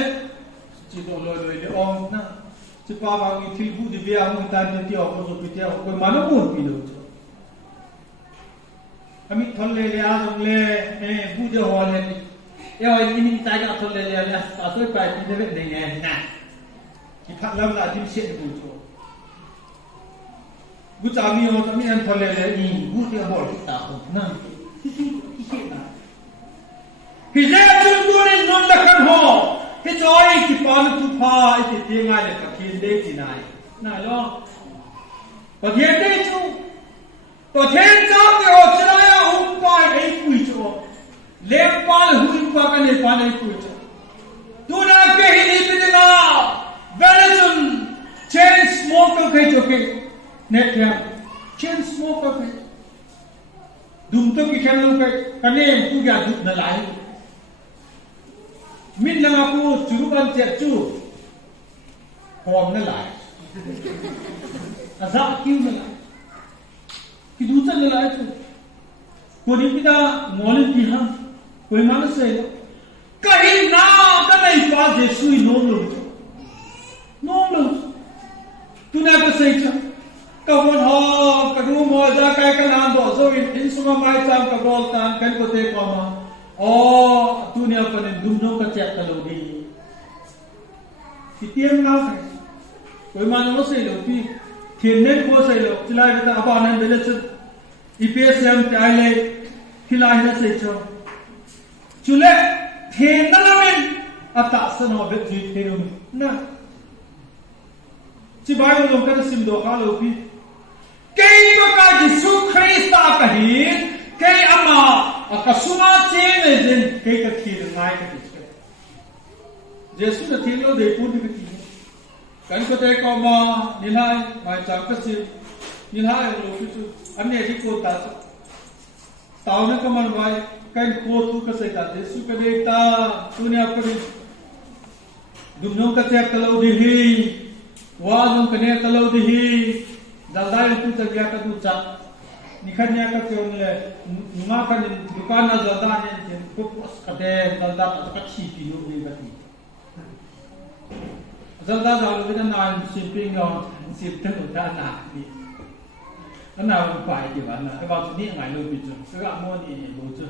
chỉ đồ lôi lôi để ôm na chỉ pa vào cái thiếu hụt thì bây giờ người ta đi tiêu có rồi tiêu có mà nó buồn vì đâu chứ kami thon le azong le bu de ho le yo ini ta ga thon le ta soi pai pi de ne ne na ki phat lam la dim shet bu cho bu cha mi ho ta mi an thon le ni bu de ho ki ta ko na ki na ki je chu tu ni non la kan ho cái choi cái pan tu pha cái tiếng ai là cái thiên đế gì này lo có thiên đế chú có thiên giáo cái họ chơi là hôm qua ấy quỳ cho lên pan hui qua cái này pan ấy quỳ cho tu na cái hình đi bên nào Venezuela chain smoker cái chỗ cái net kia chain smoker cái đúng tôi cái khen luôn cái này tu giả đúng là lại min lang aku curukan cek cu hom na lai azak kiu na lai ki du chan na lai chu ko ni pita ngolin pi ha koi man se kahin na ka nai pa jesu nom lo tu na ka sei cha ka won ho ka ru mo ja kai ka nam do so in suma mai cham ka bol tan kan ko te ko ma dunia panen dumno ka cek kalau di sitiam ngau kai koi man lo sei lo pi thien nen ko sei lo chilai ta apa nan bele chu ipsm tai le khilai na sei cho chule thien na lamen ata sano be ji thenu na chi bai lo ka sim do ka lo pi kai ko ka Jesu Christa ka hin kai ama akasuma chene den kai ka thir ngai ka dis Jesu na thilo de pu ni ki kan ko te ko ma nilai mai chang ka si nilai lo ki chu ane ji ko ta taw na ka man vai kan ko tu ka sai ta Jesu ka de ta tu ne apni dumno ka te ka lo de hi wa dum ka ne ka lo de hi daldai tu ta ya ka tu cha nikhanya ka kyon le nunga ka ni dukan na zada ne ko ka de dalda ka chi pi lo ni ba ti zada za lo na na simping yo sim ta no ta na ni na ba ti ba na ka ba ni ngai lo pi chu ka mo ni lo chu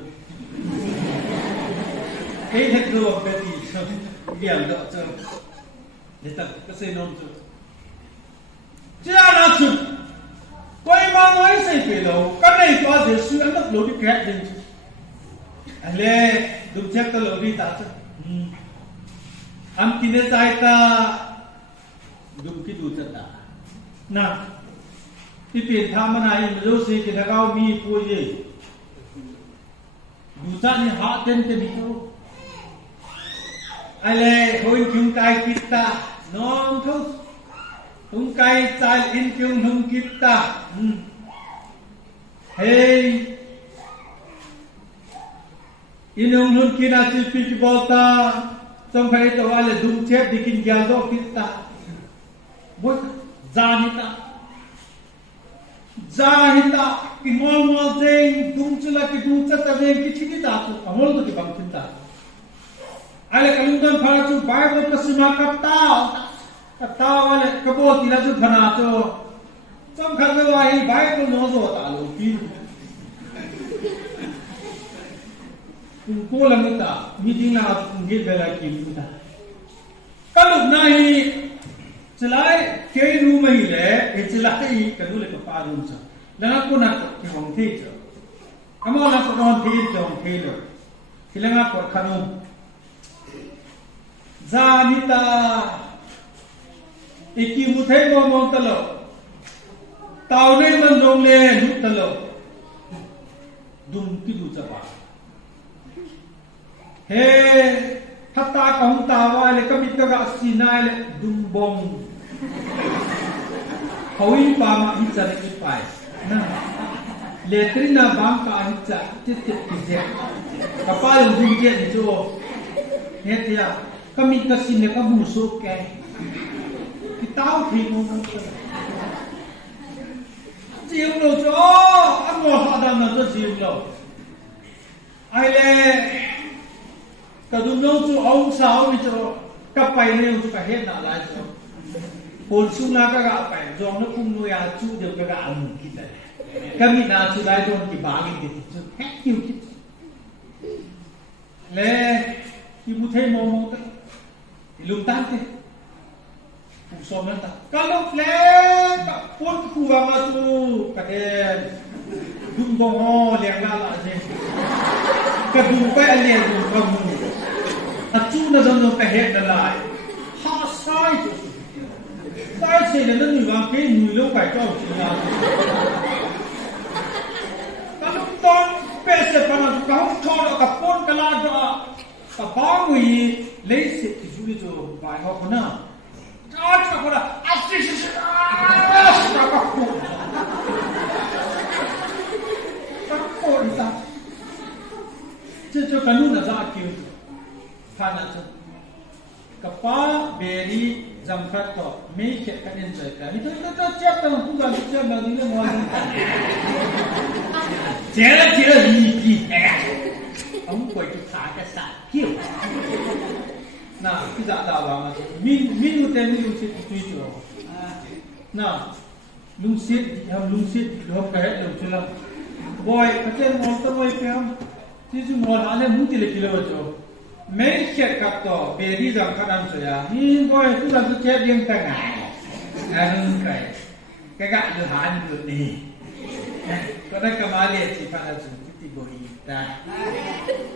ke he ko ba ti so bian do chu ni ta ka se nom chu ja na chu quay mang nói xây về đâu cái này có thể suy ăn đất lối đi kẹt đi anh lẽ đúng chắc ta lối đi ta chứ am tin trái ta đúng cái đủ chất đã nèที่เปลี่ยนทางมาไหนไม่รู้สิที่เรามีปุยดูจันนี่หาเต็มเต็มที่อะไรคนคิงกายกิตตาน้องทุกHung kai chai in kyung hung kitta hey in hung kina chi pi ki bolta trong khi tôi là đúng chết đi kinh gia đó kita bớt Zahita kimol deng dung chula ki dung chata deng ki chiki ta tu amol to ki bang cinta ale kalundan phara chu bible kasima ka ta wale kabo tila chu phana to chom khan me wa hi bible no zo ta lo ki ko lam ta mi ding la nge bela ki ta kaluk nahi Celai kei rumah ile, celai kadule kepadun sa. Lengan ko nak kihong teacher. Kamu nak kihong teacher kihong tailor. Kilengan ko kanum. Zanita iki mutai mo mo talo. Tao ne man dong le lut talo. Dum kidu chapa. He Hatta kahung tawa le kami kaga sinai le dumbong. Hawin pa ma hitsa le ipai. Na. Letrina bang ka hitsa tit kije. Kapal dingje ni jo. Hetia kami kasine ka buso ke. Kitao thi mo mo. Jiu lo jo, amo adam na jo jiu lo. Ai le kadung nong tu ông sao mi cho các bài này tu cả hết nào lại cho hồn sung na các gạo phải dòng nó không nuôi à chú được các gạo mù kia đấy các mi na chú lại dòng thì bán đi thì chú hết nhiều chứ lẽ thì mu thấy mò mò tất thì lùng tan thế cũng xóm lên ta các lúc lẽ các phun khu vào mà tu cả đêm dung bông ho liền ra lại gì các dung quay liền dung bông chú nó dần phải hết lại họ sai thì là nó người vào cái người lâu phải cho chị là các lúc đó bây giờ phải là các ông cho nó cả phun cả la đó cả bao người lấy sự thì chú đi cho vài họ có nào chắc có là các phun sao chứ cho cái nút là ra kêu Phana tu, kapa beri zamkat to, me cek kanin saya. Itu cek tu, bukan cek lagi ni orang. Cek lagi, ông quay chụp thả cái sạc kiểu. Nào, cái dạ đạo vào mà min một tên lung xịt tùy chỗ. Nào, lung xịt không cái hết được chưa? Boy, cái chân mòn tao boy phải không? Chứ mòn anh em muốn chỉ là kilo chỗ. Mấy chuyện cặp tổ về đi dòng các năm rồi à, nhưng coi cũng là tôi chết riêng ta ngại, anh cái gạo như há như được đi, có đây cầm áo liệt chỉ phải là dùng cái gì bồi ta,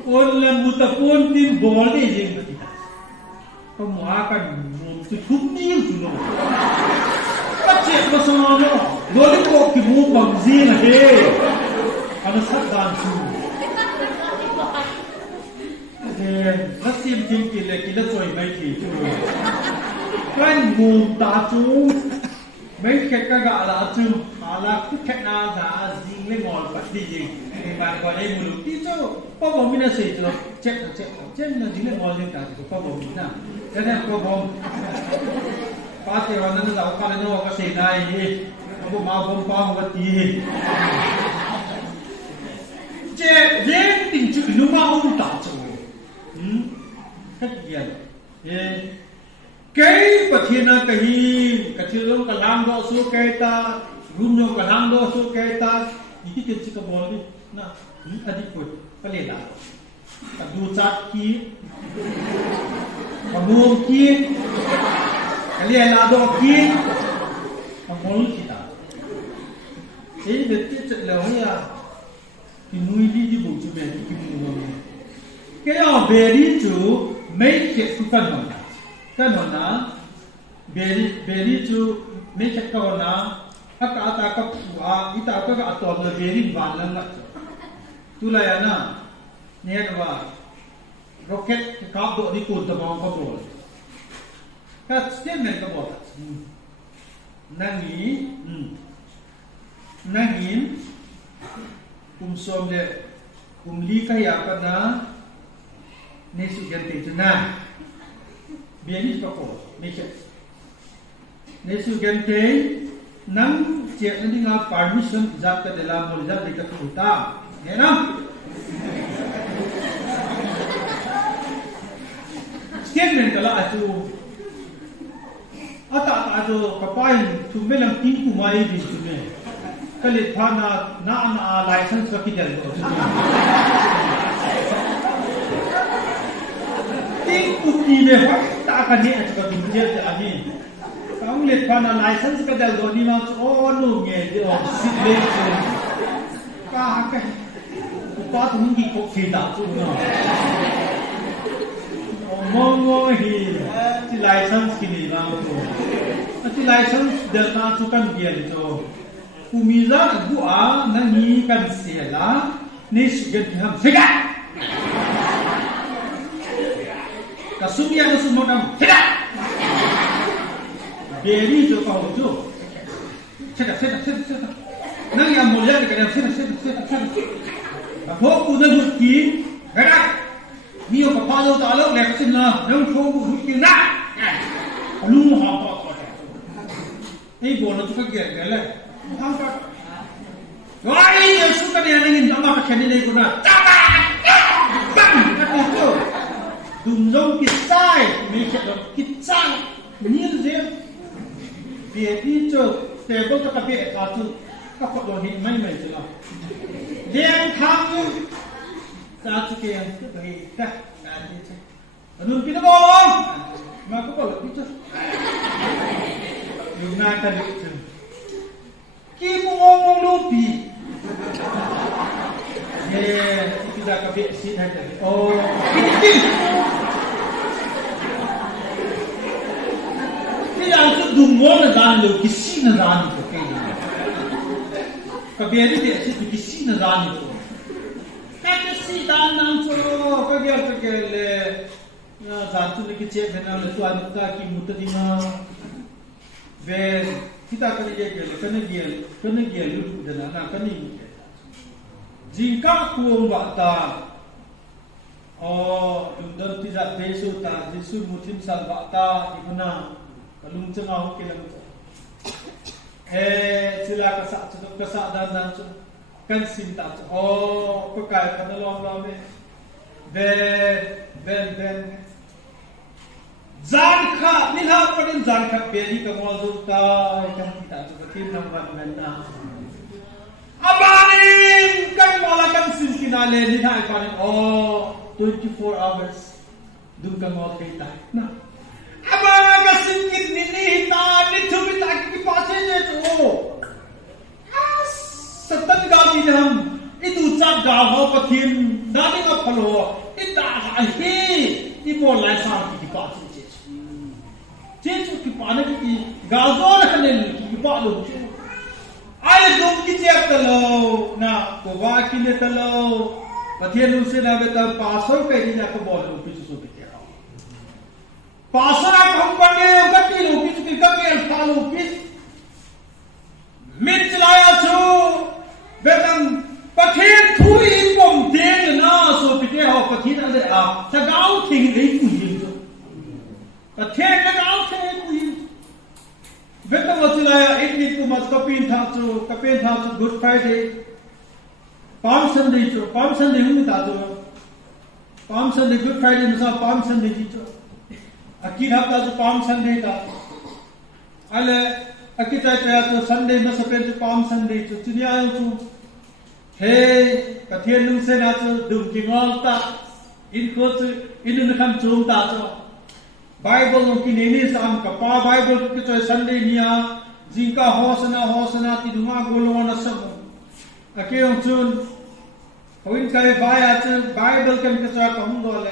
ôn là một tập ôn tim bò đi gì mà thì không hóa cái một cái khúc điên chủ nó, bắt chuyện có sao nó, rồi cái bộ cái mũ bằng gì là thế, nó sát đàn chủ. Nó xiêm kim kỳ lệ kỳ nó rồi mấy kỳ chú cái mồm ta chú mấy cái gạo là chú họ là cứ khách na giá gì lên ngồi bắt đi gì thì bạn gọi đây một lúc tí chú có bom mình là gì chú chết là gì lên ngồi lên cả chú có bom mình nào thế này có bom phát thì họ nó giàu phát lên nó có gì này đi có mau bom phong có tí chết đến tình chữ nó mau không tạo chú hết tiền cái bậc thiên là cái thiên long cái lam đó số cái ta rung long cái lam đó số cái ta những cái chuyện cái bol đi na anh đi quên cái lẽ là cái du chát kia cái buông kia cái lẽ là đó kia cái bol kita thế để cái chuyện là hay à thì nuôi đi bụng chú mẹ thì kim nuôi cái ở về đi chú mấy cái cân hồn về đi chú mấy cái câu na các ta các phụ ít ta các toàn là về đi vạn lần lắm tu lại à na nghe được không rocket cái cáp độ đi cuốn tàu bom có bộ các statement có bộ năng nghĩ xôm để lý cái apa na Nesu ganti tu na bianis pa ko mission nesu gente nang cek nanti nga permission zat ka dela mo zat dekat utang ya na statement kala atu ata atu kapain tumelang tingku mai di sini kalit phana na license ka kidal do tingku kine ho ta ka ni atu ka dumje ani kaung let phana license ka dal do ni ma o no nge di o sit le ka ka pa tu ngi ko fi da tu no mongo hi ti license kini la tu ti license del na tu kan bian to kumiza bua nangi kan sela ni sugen ham sega kasumia no sumodam sega beri to ka ho sega nang ya molya ke kan sega ho ku na buki gara ni yo pa lo ta lo le sin na nang pho bu ki na lu ha pa ei bo no tu ka ge le ang ka wai yo su ka ni nang in ma ka khani le ku na ta ba bang ka ti to dum jong ki sai mi che do ki chang ni je bie ti cho te bo ta ka be ka tu ka ko do ni mai mai chu la liang thang sa chu ke ang tu hi ta ka ni che anun ki na bo ma ko ko lo ki chu yung na ka ni chu ki mo ngong lupi tidak kabit sit saja oh ini tidak tu dungo na dan lo kisi na dan ko kaya kabit dia sit kisi na dan ko kaya si dan nang cho kaya le na jatu le kiche bena le tu anta ki mutadima ve kita kali ye kena dia lu dana na kani jika kuong bata oh dum tidak besu ta jisu mutim sal bata ikuna kalung cengau kilang sila kasa dan kan sinta oh pakai kanolong lame ben Zanka nilha parin zanka beli kamol dutta kan kita seperti nampak benda abarin kan malakan sinkinale nilha parin oh 24 hours dum kamol kita na abang ka sinkin nilita nitu bita ki pache je to satan gali ham itu cak gaho pathin dani ma phalo ita hi ibo lai sa ki pache Jesu ki paana ki gazon hanen ki paalo ay dum ki jek talo na ko wa ki le talo pathian nu se na beta pasor kai ni ko bol lu pi su ke ra pasor a kom pane ka ti lu pi ka ke al lu pi min chlaya chu betam pathian thui pom de na so pi ke ho pathian ale a sa gau thing ei ku yin pathian ka gau Veta wasilaya ikni ku mas kapin tha chu Good Friday Palm Sunday hu ta chu Palm Sunday Good Friday masa Palm Sunday chu akhir hafta chu Palm Sunday ta ale akita cha chu Sunday masa pe chu Palm Sunday chu chinia chu he pathian nu se na chu dum jingol ta in ko chu in kham chung ta chu Bible no kineni sam kapa Bible ki choi Sunday nia jinka hosana ti dunga golona sab akeong chun hoin kai baya chu Bible kan ka cha kam dole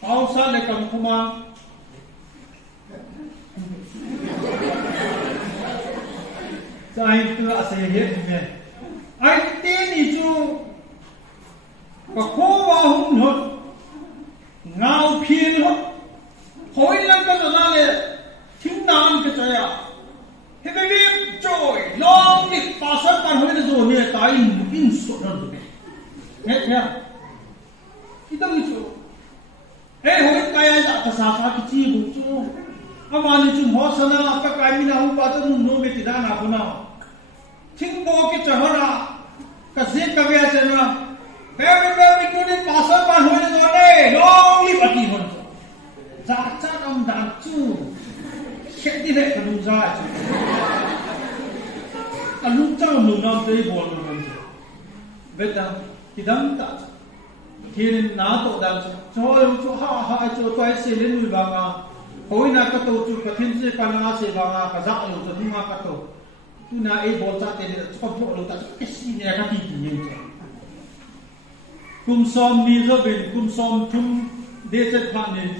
pausa le kam kuma sai tu ase he me ai te ni chu ka ko wa hum hot ngau phin hot Hoi lang ka na le thing nan ka chaya heavy joy long ni pasar par hoi na zo ne tai in so na do he ya idam ni so hoi kaya ja ta sa sa ki bu chu amani chu ho sana ka kai mi na hu pa chu no me ti da na ko na thing bo ki chahara ka je ka ve cha na be tu ni pa sa pa ho ni do ne long li pa ti hon cha cha am dan chu khet di le ka lu za chu a lu cha lu nam te bo lu nam chu beta kidam ta thiên ná tổ đàn cho ha cho quay xe lên núi vàng à hồi na cái tổ chu cái thiên xe pan na xe vàng à cái giặc luôn cho chúng ta cái tổ tu na ấy bỏ ra tiền cho bộ luôn ta cái gì này cái gì như vậy kum som ni zo bin kum som thum de set phan ni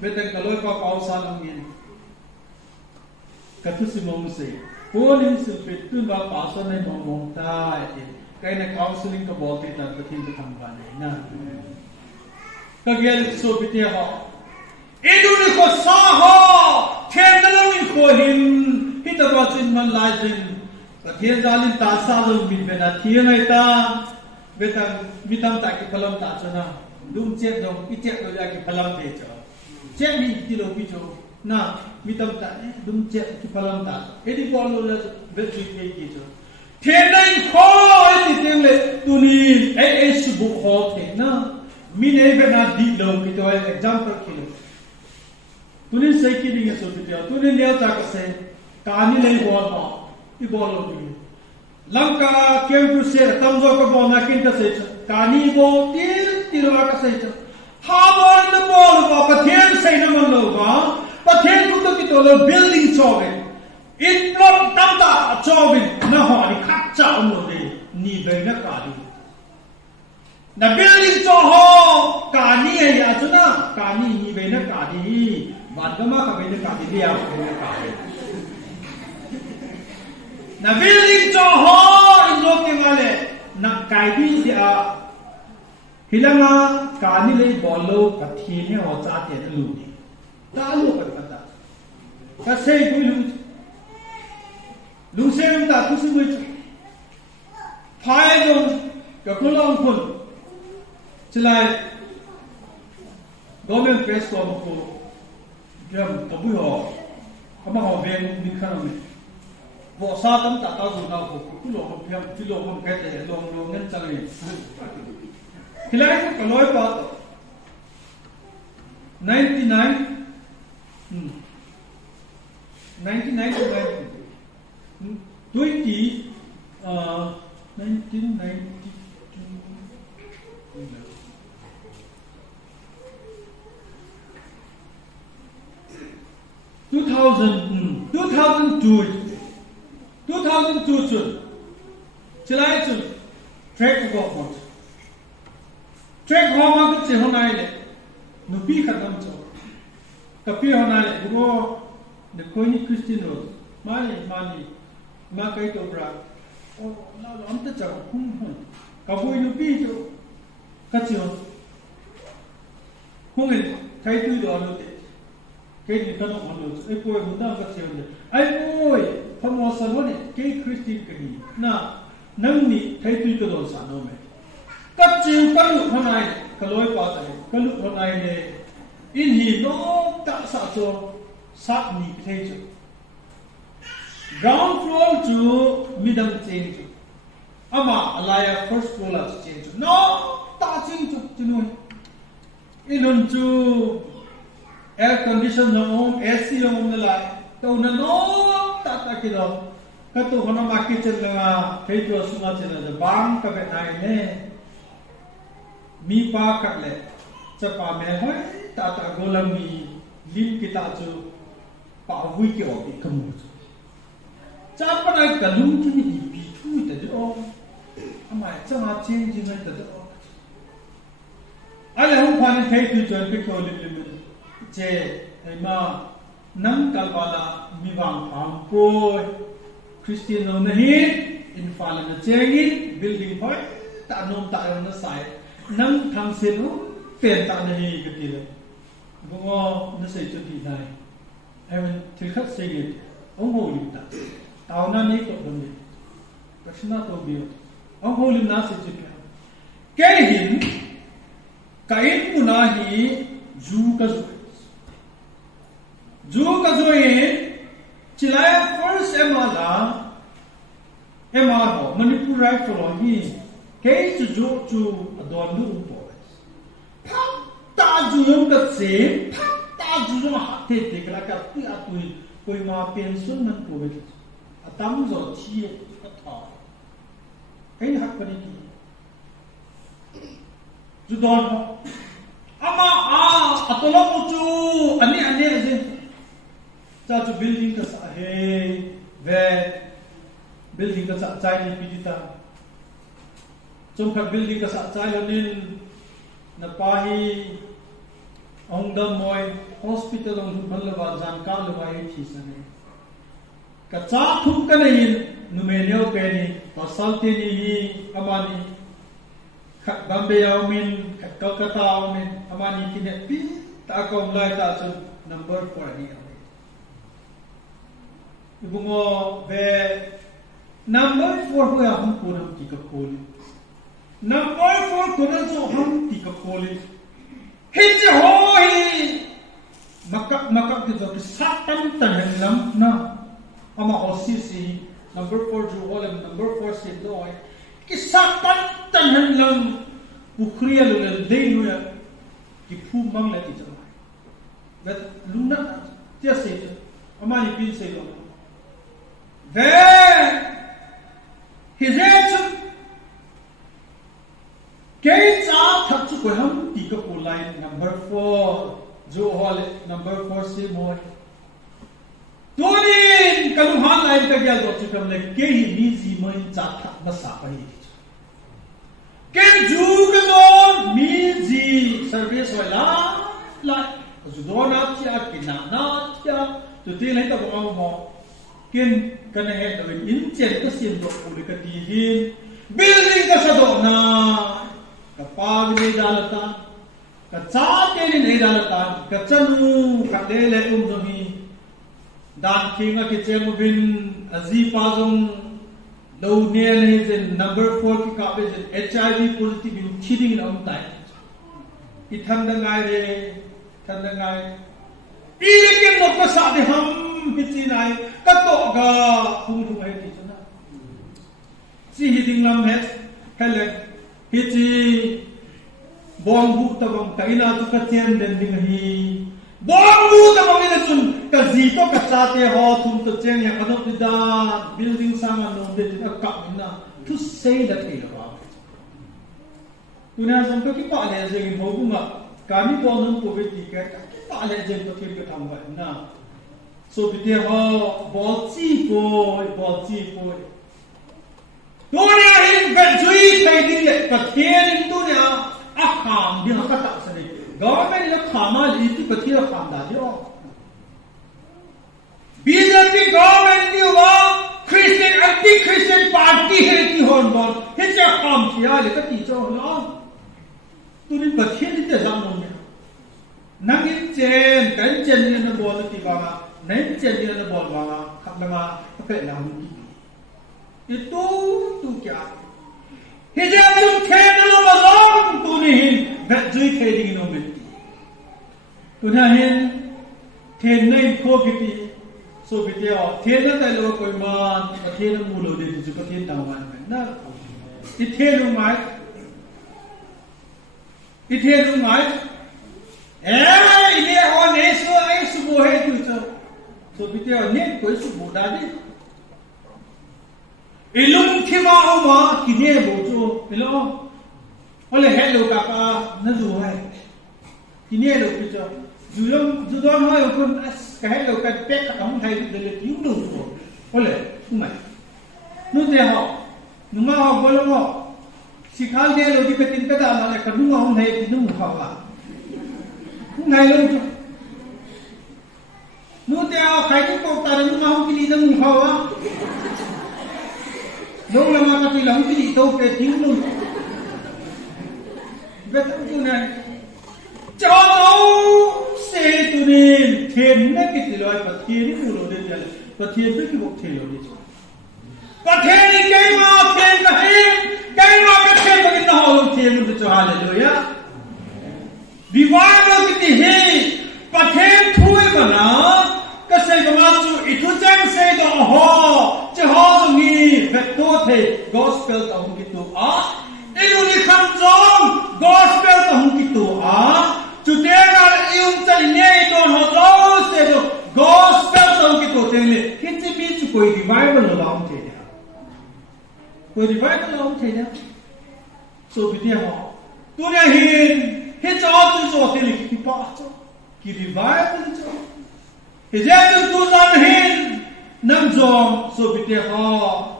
beteng kaloi pa pau sa lang yin cái thứ gì mong se cô nin sự việc tu ba pa so nei mong ta cái này counseling ka bol ti ta tin ta tham ba nei na ka gel so biti ha edu ni ko sa ho thiên na long in ko hin hi ta ba chin man lai jin ka thiên jalin ta sa lo min be na thiên ai ta betang mitam ta ki phalam ta chana dum che dong ki che do ya ki phalam te cha che mi ti lo bi cho na mitam ta dum che ki phalam ta edi bol lo la be chi ke ki cho thiên nay khó thì tiếng lệ tu ni ai sự vụ khó thế na mình ấy về na đi đâu cái tôi example kia tu ni say kia đi nghe số video tu ni nêu ta cái say cả ni lấy bol mà đi bol luôn đi Lanka kem tu say tam zo cái bol na kinh cái say cả ni bol ti lo cái say ha bol na bol mà cái thiên say na man lo ba cái thiên tu tu cái tôi building cho về ít lắm tam ta cho mình nó họ đi khắc chảo một đi ni về nó cả đi na building cho họ cả ni ấy à chứ na cả ni về nó cả đi và cái mà cả về nó cả đi đi à về nó cả đi na building cho họ in lo cái mà lệ na cái đi thì à hilang à cả ni lấy bỏ lâu cả thiên này họ trả tiền luôn đi ta luôn phải ta cái xe cuối luôn lung xem ta cứ suy nghĩ phái dòng cái con long quân chỉ là government press của một cô làm tập buổi họ các bạn họ về mình khăn rồi vợ sa tâm ta tao dùng nào của cứ lộ không phèm cứ lộ không cái để lộ ngân chẳng này thì lại cái lối vào 99 2002 chun chilai chun trek go hot trek ho ma ku che honai le nu pi khatam cho ka pi honai le go de koi ni christian ro mani ma kai to bra o na am ta cha hum hum ka boi nu pi cho ka chi ho hung kai tu do lo te cái gì cái nó hoàn toàn ấy coi muốn đang cái chuyện này ấy ôi phong mô sản xuất này cái Christian cái gì na nâng nị thấy tuy cái đồ sản đâu mày các chiều các lục hôm nay cái lối qua đây cái lục hôm nay này in hình nó tạo sản cho sát nị thấy chứ ground floor chú middle change chú ama alaya first floor là change chú nó tạo change chú nuôi in luôn chú air condition na AC na lại tàu na no ta cái đó cái tàu nó market chân là thấy cho suna chân là bang cái bên này nè mi pa cắt lệ cho pa mẹ hỏi ta golam mi lim kita cho pa vui kiểu bị cầm cha pa này cả lung cái gì bị thui ta đó ama cha ma chen gì này ta đó ai là không quan thấy tôi cho cái câu lim che mà nắm kalwala mi wang pham poi Christian no nahi in fala na chengin building phoi ta nom ta na sai nang thang se no pen ta nahi cái ti le bo na sei chu ti nai even til khat sei ge ông hồ lim ta tao na ni ko dom ni krishna to bi ông hồ lim na se chu cái hin kain punahi ju ka zu Ju ka join chilaya first ema ho Manipur rifle hi ke chu adon lu po phak ta ju yong ka se phak ta ju yong ha te te kala ka pi atui koi ma pen sun man po be atam zo chi ka tha kai hak pani ki ju don ho ama atolo mu chu ani aze cha chu building ka sa he ve building ka sa chai ni pidita chung khat building ka sa chai lonin na pahi ongdam moi hospital ong ballaba jankar lawai thi sane ka cha thum ka nei numenyo pe ni pasalte ni hi amani khat Bombay min khat Kolkata min amani kine pi ta kom lai ta chu number 4 ni ibungo ve number 4 ho hum puram ki ka kol number 4 kona so hum ki ka kol he je ho hi makak ki zo ki satan tan lam na ama osisi number 4 jo olam number 4 se doi ki satan tan lam bukhriya lu le lu ya ki phu mang la ti chama bet luna tia se ama ni pin se lo ve hizet ke cha thak chu ko ham ti ka ko line number 4 jo hole number 4 se mo tonin kalu han line ka gyal do chu kam le ke hi ni zi mo cha thak ba sa pa hi ke ju ka do mi zi service wala la ju do na cha ki na cha tu ti lai ta ko mo ken kana he do in chen ka sin do ko ka ti hin building ka sa do na ka pa ni dalata ka cha te ni dalata ka chanu ka de le zo hi dan kinga ke chemu bin azi pa jong lo ne le zen number 4 ki ka be zen HIV positive in thiding on tai I thanda ngai re thanda ngai I le ken no ka sa de ham pichi nai ka to ga khung thu hai ti chana si hi ding lam het hele hichi bom bu ta bom ta ina tu ka chen den ding hi bom bu ta bom ina chun ka zi to ka sa te ho thum to chen ya kanop ti da building sama no de ta ka ina to say that in about tuna som to ki pa le je gi mo bu ma ka ni ko non ko be ti ka ki pa le je to ke ka tham ba na so bi te ho bo chi ko tuna hin ben chui thai ding le ka thien tuna a kham bi ka ta sa ni government le khama li ti ka thia kham da jo BJP government ni wa Christian anti-Christian party hai ki hon bon he cha kham thia le ka ti cho lo tunin ba thien ni te jam non ne nang in chen kan chen ni na bol ti ba ma nai chen ni na bol ba ma kham la ma ka pe la mu ki tu kya he ja chung the na ma long tu ni hin that jui the ding no me tu na hin then nai ko ki so bi te the na ta lo ko ma ka the na mu lo de ju ka the ta wan na I the lu mai I the lu mai ne ho ne so ai su bo he tu so bi te ne ko su bo da di ilum thima oma kine bo chu hello ole hello ka na ju hai kine lo pi cho ju don hai ko ka hello ka pe ka ong thai de le yu do ole mai nu te ho nu ma ho bo lo si khal de lo di pe tin ka da na le ka nu ong thai ti nu ha wa nu hai lo nu te ho khai ni ko ta nu ma ho ki ni nu ha wa Nung lama ka tilang ti to pe ting lu. Bet tu na. Cho se tu ni then na ki ti loi pa thi ni mu lo de ya. Pa thi pe ki bok the lo de. Pa the ni kai ma then ka he. Kai ma ka the pa ki na ho lo the mu de cho hallelujah. Revival ki ti he. Pa the thui ba na. gospel ta hung ki tu a ilu ni kham jong gospel ta hung ki tu a chu te na ium chali nei don ho zo se do gospel ta hung ki tu te le ki chi bi chu koi revival lo la hung te ya koi revival lo hung te ya so bi te ho tu ne hin he cho tu zo te le ki pa cho ki revival cho he je tu zan hin nam zong so bi te ho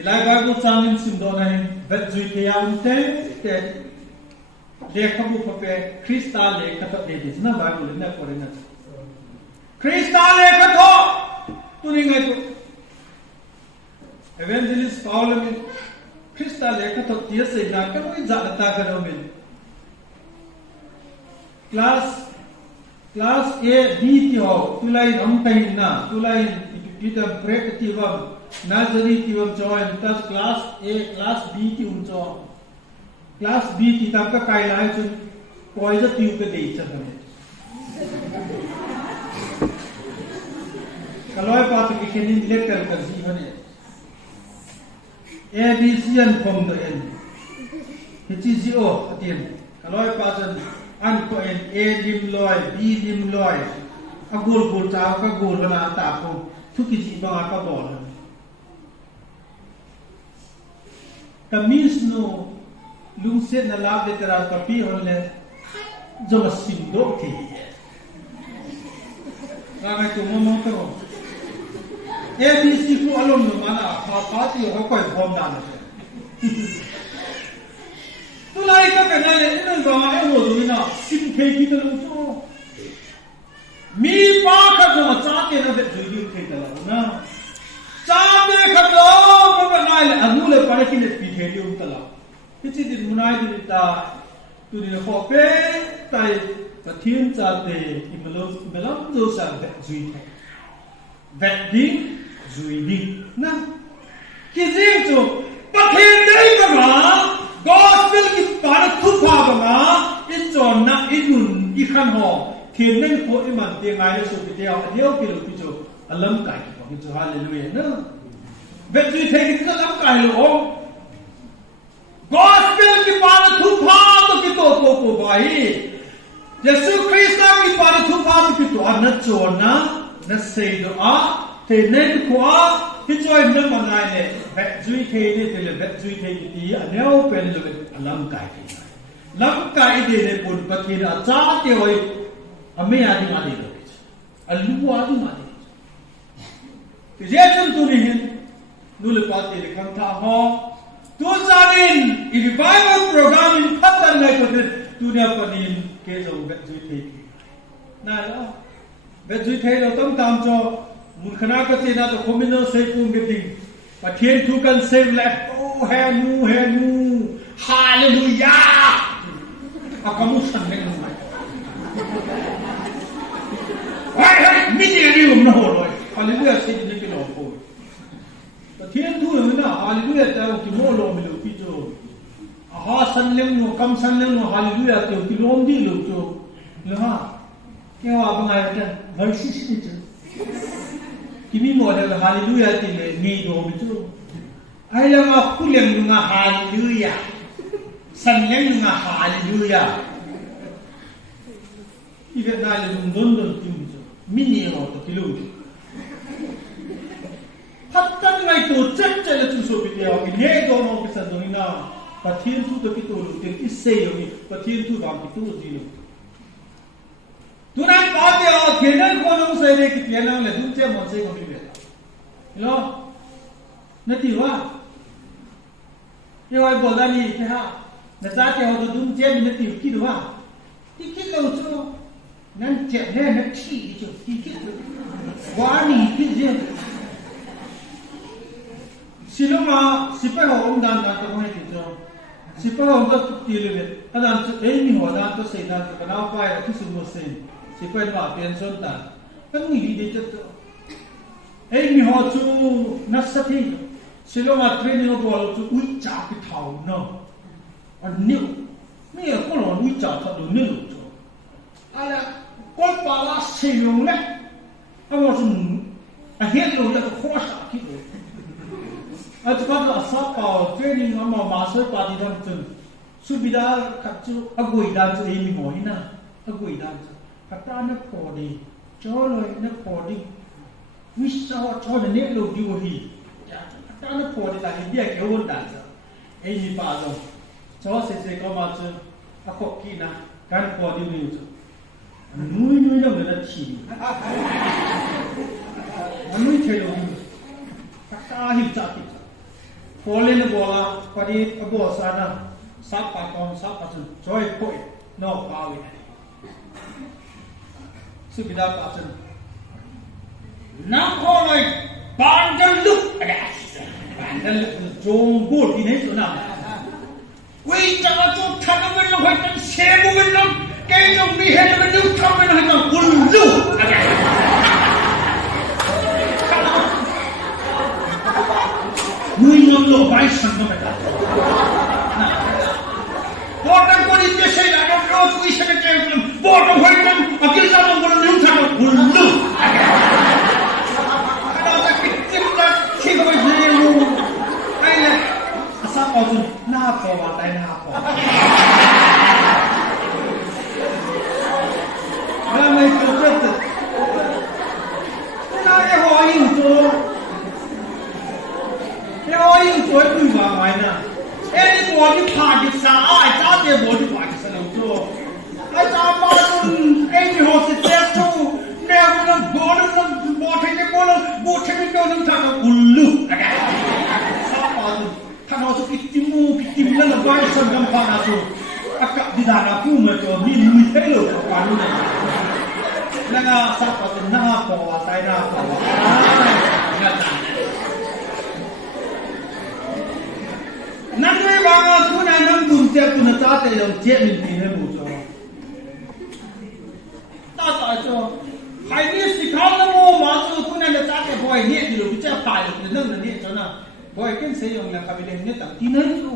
Ilai bagu changin simdo na hin vet zui te ya unte te le khabu phape Krista le khatha de dis na bagu le na kore na Krista le khatho tuni ngai tu evangelist Paul min Krista le khatho tia se na ka noi ja ta ka no min class A B ti ho tulai nam tai na tulai kita break ti wa Nazari ti wam join tas class A class B ti um jo class B ti ta ka kai lai chu koi ja tiu ka dei cha ne kaloi pa ti ke ni letter ka ji bane A B C an from the end H G O atien kaloi pa jan an ko en A dim loi B dim loi agul gul cha ka gul na ta ko thu ki ji ba ka bo Kamis no lungset na lab literal kapi onle jama simdo thi raga tu mo ko ABC ko alom no mana pa ti ho ko bom dan tu lai ka ka na le no ga ma e mo du na sim ke ki to to mi pa ka ko cha ke na de ju ke ta na Sabe khatlo ba nai le anu le pare ki le pi the di um tala kichi din munai di ta tu ni ho pe tai pathin cha te imelom zo sa ve zui the vet ding zui ding na ki jing chu pathin dei ba ma gospel ki par thu pha ba ma I chon na inun I khan ho thiên nên ko I man te ngai le so pi te a deu ki lo pi chu alam kai Itu haleluya na. Bet you take it alam kai lo. Gospel ki par thu pha to ki to ko bai. Yesu Krista ki par thu pha to ki to na chona na sei do a te nen ko a ki choi na manai le bet you take it le bet you take it ti aneu pen lo alam kai ki. Lam kai de le pun pathina cha te oi ame adi ma de lo. Alu adi ma de Jesun tu ni nule pati le kam tha ho tu zanin I revival program in phatan nai ko tu ne panin ke zo bet zui the na lo bet zui the lo tam cho mun khana ka che na to khomino sei pu meeting pathian tu kan save left oh henu hallelujah akamu san ne mai hai mi ni ni um no lo hallelujah sei ni ke lo ko thiên thu là na hallelujah ta ki mo lo mi lo pi jo ha san leng no kam san leng no hallelujah to ki lom di lo jo lo ha ke wa ba ngai ta vai si si jo ki mi mo da hallelujah ti le mi do mi jo ai la ma khu leng nga hallelujah san leng nga hallelujah I ve na le don ti jo mi ni ho to ki lo Hatan ngai to chem chele tu so bidya ki ne do no ki sa do na pathin tu to ki to lu te ki se yo ni pathin tu ba ki tu ji lu tu na pa te o kenan ko no se ne ki kenan le du che mo se ko mi be lo na ti wa ye wai bo da ni ke ha na za te ho du che ni na ti ki do wa ti ki lo chu nan che ne na ti chu ti ki wa ni ki je Siloma sipa ho dan dan to mai ti jo sipa ho ga ti le ne adan to ei ni ho dan to sei dan to na pa ya ki su mo sei sipa ma pian son ta kan ni de to ei ni ho chu na sa thi siloma training ho bol chu ui cha ki thau no an ni me ko lo ui cha tha do ni lo chu ala ko pa la sei lo ne a mo chu a hian lo ya ko sa ki At kalau asal kau training ama master party dan tu, subida kacau agui dan tu ini mohina, agui dan tu. Kata nak podi, jauh nak podi, wissawa jauh ni lo diuhi. Kata nak podi lagi dia kau dan tu. Ini pasal, jauh sesuai kau macam aku kina kan podi ni tu. Nui yang ada ciri, nui celo ni. Kata hidup cakap. Polen bola padi abo sana sapa kon sapa tu joy koi no pawi subida pasen nam koloi bandel luk ada bandel jong gol ini tu nam wei jangan tu thana belum hai tan sebu belum kai jong ni hai belum tham belum hai tan ulu ada Nui lo vai santo merda. Porta con il piacere da non lo qui se ne tempo. Porta vai tam aquele zaman con non thano ulu. Ada tak kita kita vai jelu. Ai le asa ko tu na ko wa tai na ko. Ala mai ko tu. Na ye ho yin tu. Ôi tôi đừng vào ngoài nè, em mua cái phá cái啥，哎，咋的mua cái phá cái啥能做？哎，咋把种哎，你好是这样做，那不能不能不听的不能不听的都能看到咕噜，啥把种，看到是一丁那个外甥跟他那做，啊，你那个父母做你没得了，管你呢，那个啥把种那个包啊，带那包啊，那咋的？นั่นไม่ว่าคุณนายนั่งดูเจ็บคุณจ้าแต่ยังเจ็บมีที่ให้บุญจ้าตาตาจ้าใครมีสิเขาแล้วโมมาจ้าคุณนายจ้าแต่บ่อยเนี่ยที่เราพิจารณาอยู่นั่นนี่จ้านะบ่อยกินเสียงแล้วกับเรื่องเนี่ยตั้งที่นั่นจ้า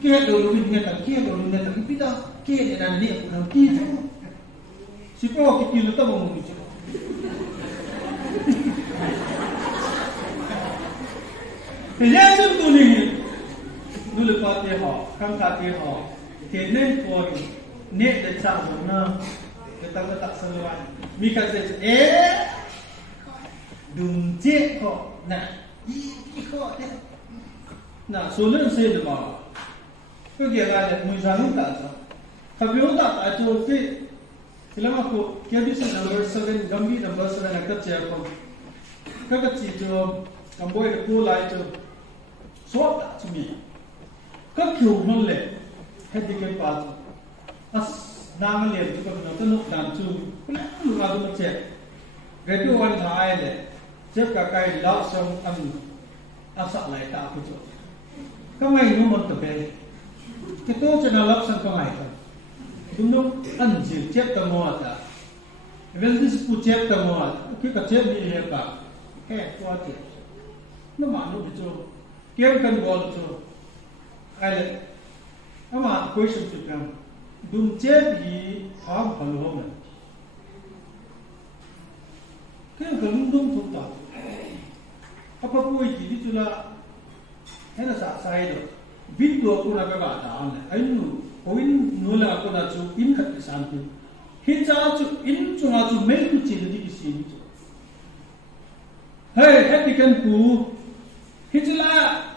เกี่ยเรารู้เนี่ยตั้งเกี่ยเรารู้เนี่ยตั้งพิจารณาเกี่ยนั่นเนี่ยคุณเอาที่จ้าสิบโอ้คิดอยู่ตัวมึงจ้าเรื่องซึ่งตัวนี้ดูแลปฏิหารคำปฏิหารเห็นเน้นตัวเนี่ยเด็กสาวคนนั้นก็ตั้งแต่สลายมีการเสียดุมเจ๊ก็น่ะอีก็เนี่ยน่ะส่วนเรื่องเสียดมาก็เกี่ยวกับมือสานุกันสักขบวนตัดอาจจะที่ที่เราพูดเกี่ยวกับสิ่งนั้นเราสร้างกัมบีนับสร้างนักเตะคนก็ก็จีโจกัมบอยพูดอะไรโจสวบตัดจุมีก็คิวนั่นแหละให้ดีกันป่ะอัสนางเลี้ยงก็เป็นตัวนุกดำจูแล้วลูกอาดุมาเจ็บเกิดวันท้ายเลยเจ็บกับไก่เล่าส่งอันอาศัยไหลตาผู้ชมก็ไม่รู้มันตัวเป็นที่ตัวจะน่ารักสังก็ไม่ครับดูนุกอันจีเจ็บตัวมัวตาเวลาที่ผู้เจ็บตัวมัวคือกับเจ็บนี่เลยป่ะแค่ตัวเจ็บน้ำมันลูกผู้ชมเกี่ยวกันบอลผู้ชมไอ้เลยอามาคุยสุดๆกันดุมเจ็บยี่ทำฮัลโหลมันแค่กันดุมทุกตาอาพอคุยจีที่จุฬาเห็นสักสายดูวินตัวกูนักการตามเลยไอ้หนูวินนู่นละกูน่าจูอินขัดสันติฮิจ้าจูอินจูน่าจูไม่กูจีนดีกิสินจูเฮ้ยแค่ที่กันกูฮิจุฬา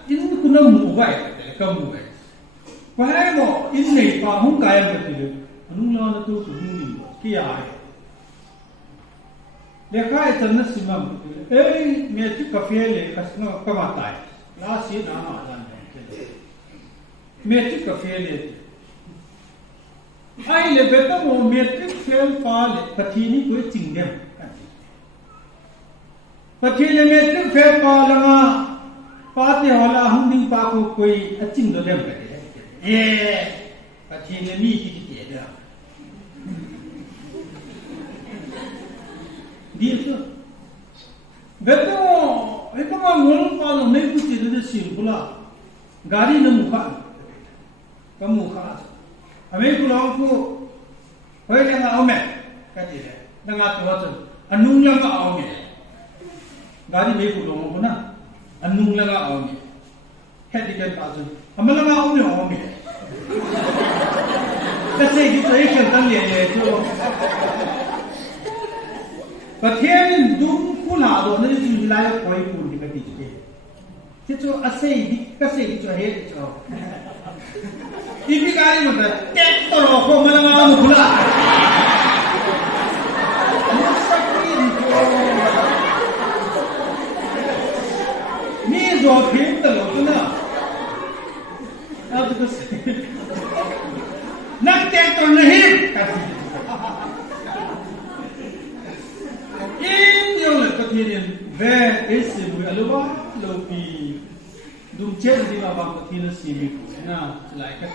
อินกูน่าหมู่ไว้ก็หมู่ไว้ว่าให้บอกอินนี่ปาหุ่นกายมันติดเลยนุ่งล้อนั่นตัวหุ่นนี่กี่อะไรเด็กข้าจะนั่งสิมันเอ้ยเมียที่กาแฟเลยก็สนุกก็มาตายลาสีน้ำมาจันเมียที่กาแฟเลยไอ้เลยเบต้าโมเมียที่เฟลฟ้าเลยปฏินี่กูจริงเดียวปฏิเนี่ยเมียที่เฟลฟ้าแล้วมาปาเที่ยวละหุ่นดิ้งปากูคุยจริงตัวเดียวกันเอ๊ะปฏิเนี่ยมีที่เดียวดีสุดเบต้าไอ้พวกมันงงปาลไม่กูจีนจะสิงบุลาการีนมุขะก็มุขะอเมริกาลองกูเฮ้ยยังเอาแม่กันดีเลยดังนั้นตัวฉันอันนุ่งยังก็เอาแม่การีไม่กูลองกูนะอันนุ่งยังก็เอาแม่ hết đi gần bao giờ mà là ông nhỏ mình cái gì thì thấy cần tăng nhẹ nhẹ cho và thiên đúng cú nào đó nên chỉ lại quay cuốn đi cái gì thế cho cái gì cho hết cho ini kali mana tek toro mana mana pula ni zo phim talo tu na ab tu se nak tek toro nahi in yo le pathian ve ese bu alwa lo pi dum chen di ba ba pathian si mi na lai ka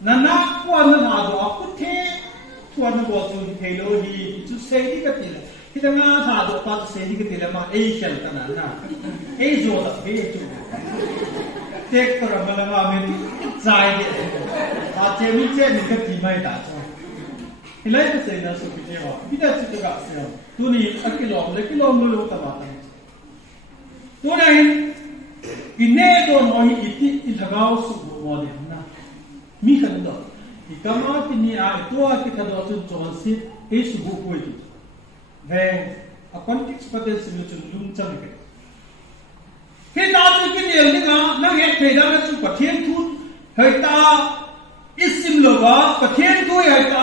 nana kwa na ha do ku the kwa na bo tu the lo hi tu sei di ka ti la ti da nga ha do pa sei di ka ti la ma ei chal ta na ei zo da be tu tek para ma la ma me ti zai de ha che mi che ni ka ti mai da cho hilai ka sei na so pi che wa bi da chi ka se tu ni akilom lo ta ba ta tu nai ine do no hi iti ilagao su mo de na mi kan do ikama ti ni a to a ti ka do tu chon si e su bu ko ti ve a context patel si lu chun lung chang ke he ta chu ki ne ni ga na he the da na chu pa thien thu hai ta isim lo ba pa thien thu hai ta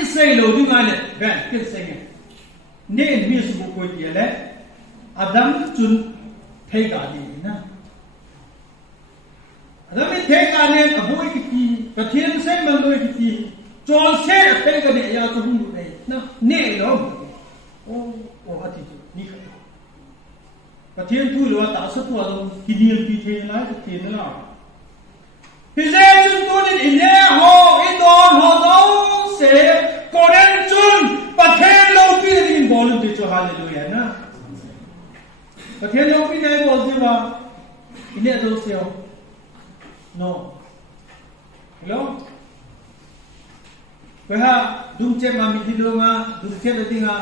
isai lo ni ga ne ve kin se nge ne mi su bu ko ti le adam chun thei ga ni naแล้วมีเทการเรียนกับบุ้ยกิตีกับเทียนเส้นมันด้วยกิตีจอนเส้นเทกันเนี่ยยาวจะหุ่นเลยนะเนี่ยเนาะโอ้อาทิตย์นี่ครับกับเทียนทุยหรือว่าตาสุดตัวเรากินเนียนปีเทนแล้วจะเทียนแล้วพี่เจ้าจุนตัวนี้อินเน่ฮออินดอนฮอโต้เสกโกเดนจุนประเทศโลกีรินบอลติดจะฮาเลลูยานะประเทศโลกีได้บอลสิว่าอินเน่ตัวเสียวno hello beha dumche ma midilonga dumche datinga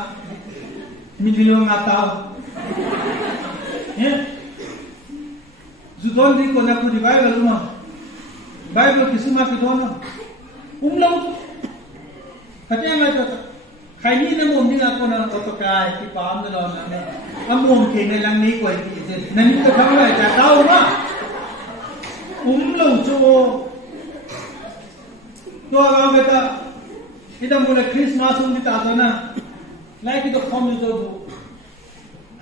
midilonga tao judon di ko na ku di bible ma bible kisuma ki dona umlo kate ma to khai ni na mom dinga ko na to kai ki pam na lo na ne amom ke ne lang ni ko ti je na ni to khang lai cha tao ma lâu cho tôi vào người ta khi ta mua là Christmas không đi ta thôi na lại khi tôi không đi tôi bu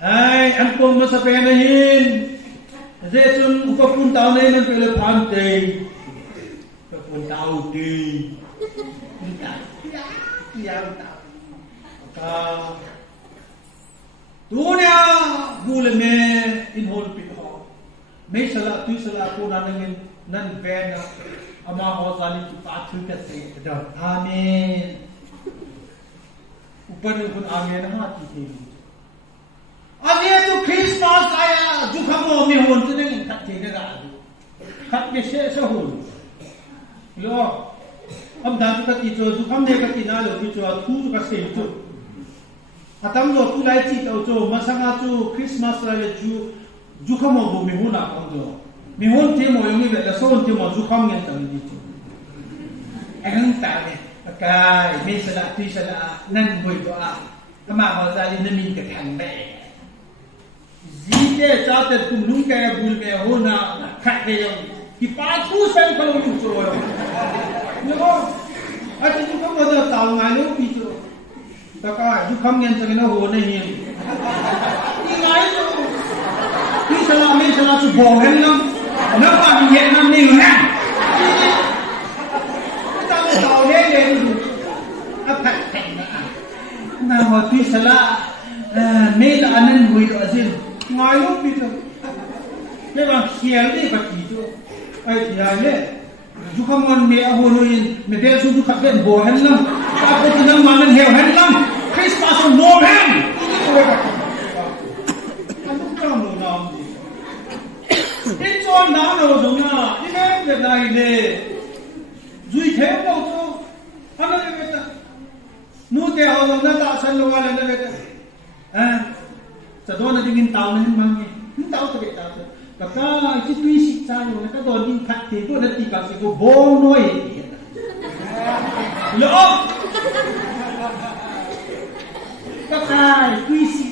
ai ăn cơm mà sắp về này hin dễ chun có phun tàu này nên phải là phàm tề có phun tàu tề phun tàu tàu tu nè bu lên mẹ in hồn bị họ mấy sala tu sala ko na ngin nan ve na ama ho zali tu ta thu ka se da amen upar upar amen ha ti thi age tu Christmas aya ju khamo mi hon tu ne khat thi ne da khat ke se hon lo am dan ka ti cho ju kham ne ka ti na lo ti cho thu ka se tu atam lo tu lai chi to cho masanga chu Christmas la le ju du kham mo mi hu na kom do mi hon te mo yong ni la so te mo du kham ngen tang di chu ang ta ne kai mi sala ti sala nan boi do a ama ho za li na min ka thang be ji te cha te tu nu ka bul me ho na khat ke yong ki pa thu san ko lu chu yo no a ti du kham mo da taw ngai lu pi chu ta ka du kham ngen tang na ho na hi ni ngai chuที่สลามีสลาสุโบเห็นน้ำน้ำปลาเย็นน้ำนิ่งนะตั้งต่อเย็นอ่ะผัดแข็งนะน้ำว่าที่สลาเมลานันบุยตัวสิ้นง่ายลูกพี่ตัวไม่ว่าเขียนได้ปฏิตัวไอ้ที่อะไรจุกมันเมียหัวลุยไม่ได้สุดจุกเป็นโบเห็นน้ำถ้าพูดถึงมันเหี่ยวเห็นน้ำคริสต์มาสโบเห็นที่จวนน้ำเราตรงน่ะที่แม่จะได้เลยจุยเทปเราตัวอันนั้นเลยก็นู่นเดี๋ยวเราหน้าตาฉันลงอะไรนั่นเลยก็จะโดนอะไรกินเต่าเนี่ยมันกินเต่าตัวเด็กเต่าตัว ก็ที่ปีสิใจอยู่แล้วก็โดนยิงขัดทีก็นาทีกับสิก็โบน้อยหลอกก็ใช่ปีสิ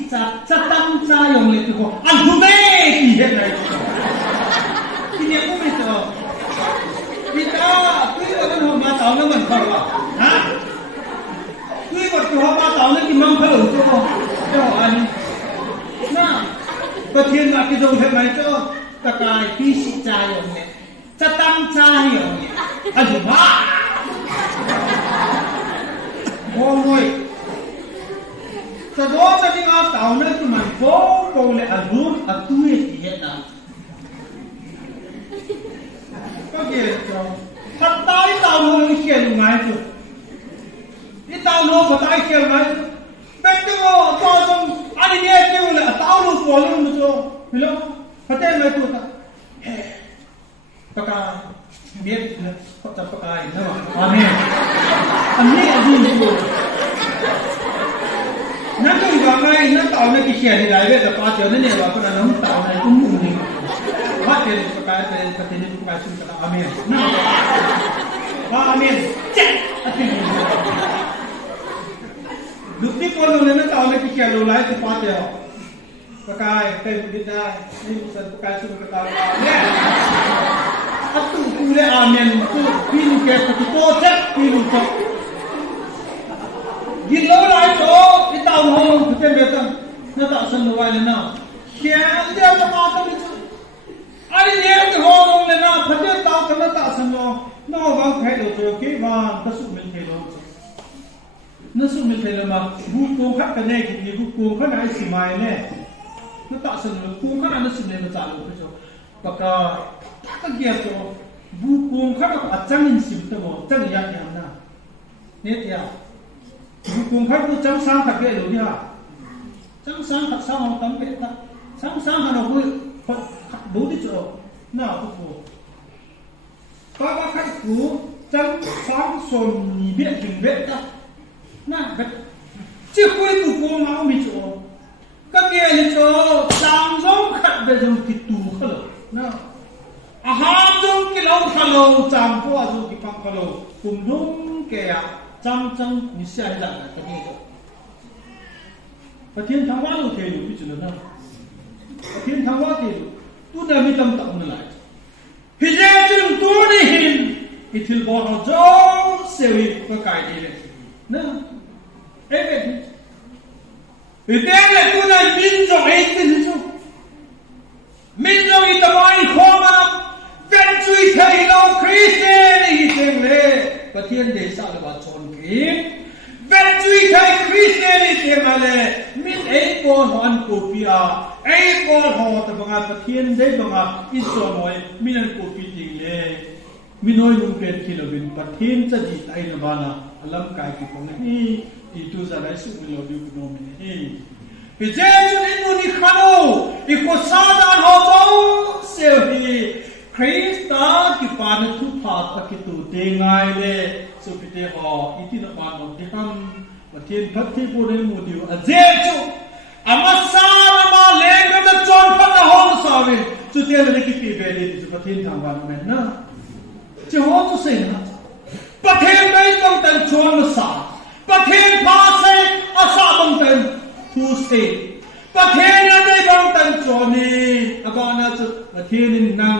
จะตั้งใจอยู่เลยที่ก็อันทุเรศที่เห็นไหมที่เนี่ยก็ไม่เจอพี่ตาพี่ก็ต้องหัวมาเต่านั่นมันเขาว่าฮะพี่ก็หัวมาเต่านั่นกินมังคุดตัวเจ้าอันน่ะประเทศมาที่เราเห็นไหมเจ้ากระต่ายพี่สิใจอยู่เนี่ยจะตั้งใจอยู่เนี่ยอันทุบ้าโอ้ยแต่โดนที่มาเต่านั่นคือมันโป้เลยอันนู้นอันตู้ที่เห็นนะก็เกี่ยวพัดตายเต่าโน้นเขียนไงจุดนี่เต่าโน้นพัดตายเขียนไงเป็นตัวตัวจงอันนี้เนี่ยเกี่ยวเลยเต่าโน้นตัวนู้นมันจะไม่รู้พัดเต้นไม่ตัวtaปากกาเบียดเขาจะปากกาใช่ไหมอาเมนอันนี้อันนี้ดูนั่นก็ยังไงนั่นเต่าในกิเชียนี่ไรเว้ยแต่ปาเจอเนี่ยว่าคนนั้นเต่าในตุ้มมุ้งนี่ว่าเจอปากกาเป็นปฏิทินปากกาชุนกับอาเมนนะว่าอาเมนเจ๊อันนี้ลูกที่คนนึงนั่นเต่าในกิเชียรู้ไรแต่ปาเจอปากกาเป็นบิดานี่สันปากกาชุนกับอาเมนเนี่ยอัตุกูเลยอาเมนกูพี่ลูกแกกูโตเจ็บพี่ลูกโตยินแล้วไรโตอีตาหัวกูเต็มเบ็ดนั่นตาสันไว้เลยนะเขียนเดียวจะมาทำไมอันนี้เนี่ยก็หัวลงเลยนะพัดเดียวตากันนั่นตาสันว่าน้องวางแผนเราจะโอเคบ้างนั่นสุดมิลเทโลนั่นสุดมิลเทโลมาบุกโกงขัดกันแน่กินบุกโกงขัดไหนสิมาเนี่ยนั่นตาสันว่าโกงขัดนั่นสุดเนี่ยมันจ่ายเลยพี่โจปากกาก็เกี่ยวกับบุกโกงขัดกับอาจารย์อินสิบตัวมั้งจังยังยังนะเนี่ยที่อ่ะบุกโกงขัดกูจังสังขัดเกี่ยวเนี่ยจังสังขัดสังเอาตั้งเป็ดนะสังสังขัดเอาบุดูดิโจน่าบุกโกป้าว่าขัดกูจังสังส่วนนี้เบ็ดถึงเบ็ดนะน่าเบ็ดจะคุยบุกโกงเอาไม่โจก็เกี่ยวโจจังสงขัดเบ็ดจงติดตัวเขาเลยนะอาหารจงกินเอาขลุ่มจำพวกจงกินปังขลุ่มกุมดุงแก่จำจังมิเสียจังตะกี้ก็ประเทศทางว่าเราเที่ยวพิจารณาประเทศทางว่าเที่ยวตู้ได้ไม่จำตักนั่นแหละพิจารณาตัวนี้เห็นอิทธิพลของเจ้าเสียวิก็กลายดีเลยนะเอ๊ะอิทธิพลตัวนั้นมินจงเอ็ดมินจงมินจงอิตาลีขอมาเป็นช่วยไทยเราคริสเตียนอีกเองเลยประเทศเดชาลวัชชนกินเป็นช่วยไทยคริสเตียนอีกเองเลยมินเอ็กบอลหันกูพิอาเอ็กบอลหัวแต่บางประเทศได้บางอิสระน้อยมินันกูพิจริงเลยมิน้อยนุ่งเป็นกิโลบินประเทศจะดีไอ้นบ้านะอัลลัมกายกิปงนี่ที่ตัวจะได้สุขมิโลบิกุโนมินี่พิจารณาอินโดนีเซียอีกคนสาดานหัวเจ้าเสียดีคริสต์ที่ปานทุกภาคกิตุเดงไงเลยสุพิเตหออิทินปานของที่ทำประเทศพัฒน์ผู้เรียนมูดิวอาเจจุอามาสารมาเลงกันจนพัฒน์ห้องสาวินจุดเดียวเลยกิปีเบลีที่ประเทศทางวันนั้นนะจะหัวตุเสนาประเทศไม่ต้องแต่งชวนมาสาประเทศภาษาอาสาบังแต่งทูเสประเทศนั้นได้บังแต่งชวนนี้อาการนั้นจุดประเทศนี้นั่ง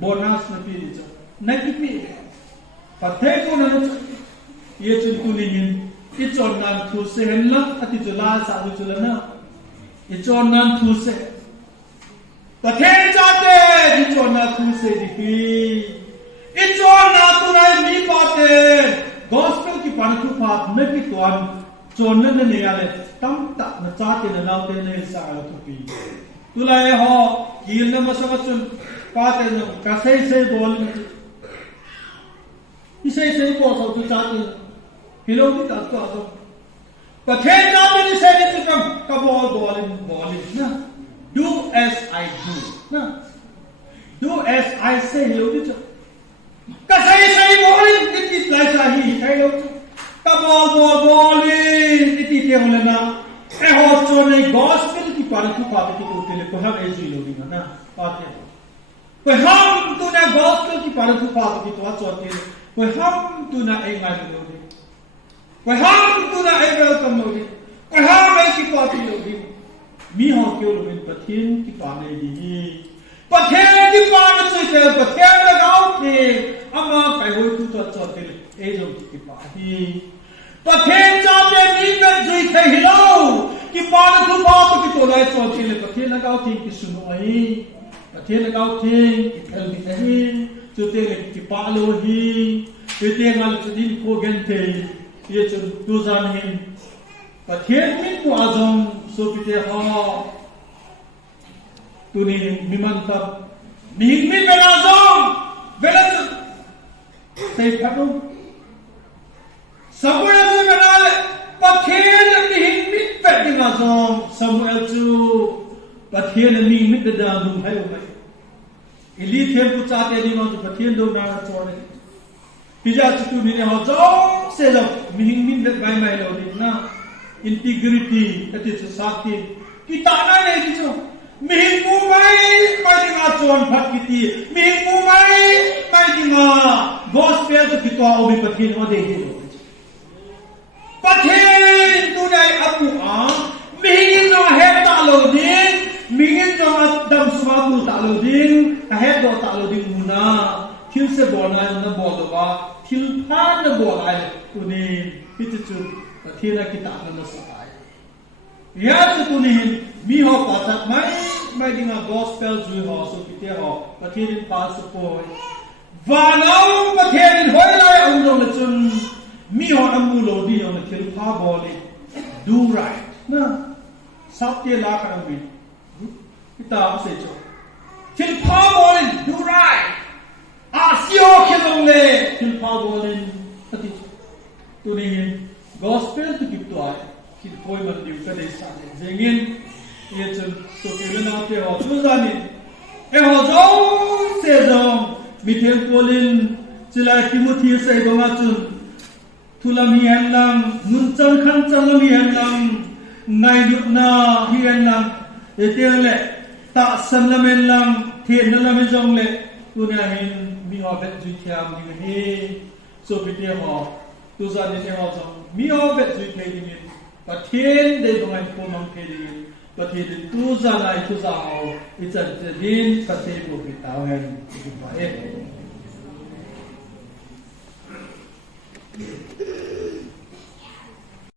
โบนัสนะพี่ดิจ้ะนั่นคือพี่ประเทศคนนั้นยี่จุดตุลิมินอีจอนนั้นทุเสเห็นละอธิจุลาสาธุจุลนะอีจอนนั้นทุเสประเทศจัดเดอีจอนนั้นทุเสดิพี่อีจอนนั้นตัวไหนมีปาเตgospel ที่ปานทุกภาคไม่ผิดตัวจอนนั้นเนี่ยอะไรตั้งแต่มาจัดเดนเอาเตนเอสาทุกปีตัวไหนฮะกินน้ำมันสักชุนपाते हैं कैसे से बोल इसे से बोल सकते चाहते हिलो भी ताकत आतो पथे जाते नहीं से नहीं तो कब बोल ना do as I do ना do as I say हिलो भी तो कैसे से बोल इतनी ऐसा ही है लोग कब बोल इतनी क्या बोले ना ए हो तो नहीं gospel की पालतू बातें की होते ले कोहर ऐसी लोग ना पाते कोई हम तू ना गॉस्पेल की पालन तू पाप की तो चौथी कोई हम तू ना एक मार लोगे कोई हम तू ना एक वेलकम लोगे कोई हम एक की पापी लोगे मी हो क्यों लोगे पथिन की पाने दी पथिन की पाने से पथिन लगाओ थे अम्मा पैगोई तू तो चौथी ए जो की पाही पथिन चाहते मी में जुई थे हिलो कि पाने तू पाप की तो लाए चौथी ले पथिन लगाओ थे कि सुनो आई पथिन लगाओ थे कि कल भी नहीं जो तेरे की पालो ही ये तेरे माल चुदिन को गंते ये चुन तू जानिन पथिन में को आजम सो पिते हाँ तूने मिमन तब मिहिंग में बेलाजम बेलाज सही फटो समुएल से बेलाल पथिन मिहिंग में बेलाजम समुएल चु पथिन मिहिंग में बेलाजम है वो भाई इली थे कुछ आते नहीं मानो पथिन दो ना छोड़े पिजा चुटू ने हो जाओ से लो मिहिंग में बेलाजम है लो ना इंटीग्रिटी अति साथी कि ताना नहीं किसो मिहिंगू mai dinga chon phat kiti mihimu mai dinga gospel to kitwa obi pathin o de hi pathin tu dai apu a mihingin no he ta lo din mihingin no dam swa tu ta lo din a he do ta lo din muna thil se bona na bolwa thil pha na bolai tu ni pitu pathina kita na sa ya tu ni mi ho patat mai dinga gospel ju ho so kite ho pathirin pa support va nau pathirin hoi lai ang lo na chun mi ho amu lo di ho na thil pha bole do right na satya la ka mi kita se cho thil pha bole do right a sio ke long le thil pha bole ati tu ni gospel tu kipto ai कि कोई मंदिर का देशा है जेंगिन ये चल तो केले ना के हो तो जानी ए हो जाओ से जाओ मिथेल कोलिन चिला तिमोथी से दोंगा चुन तुलामी हनलाम नुनचन खन चलमी हनलाम नाइदुना ही हनलाम ये तेले ता सनलमेनलाम थे नलमे जोंगले तुना हिन मी हो बेत जुथियाम नि हे सो बिते हो तो जानी ने हो जाओ मी हो बेत जुथे नि pathin de dongai ko mang pheli pathin tu za lai tu za ho icha din pathe ko bitaw hen ba e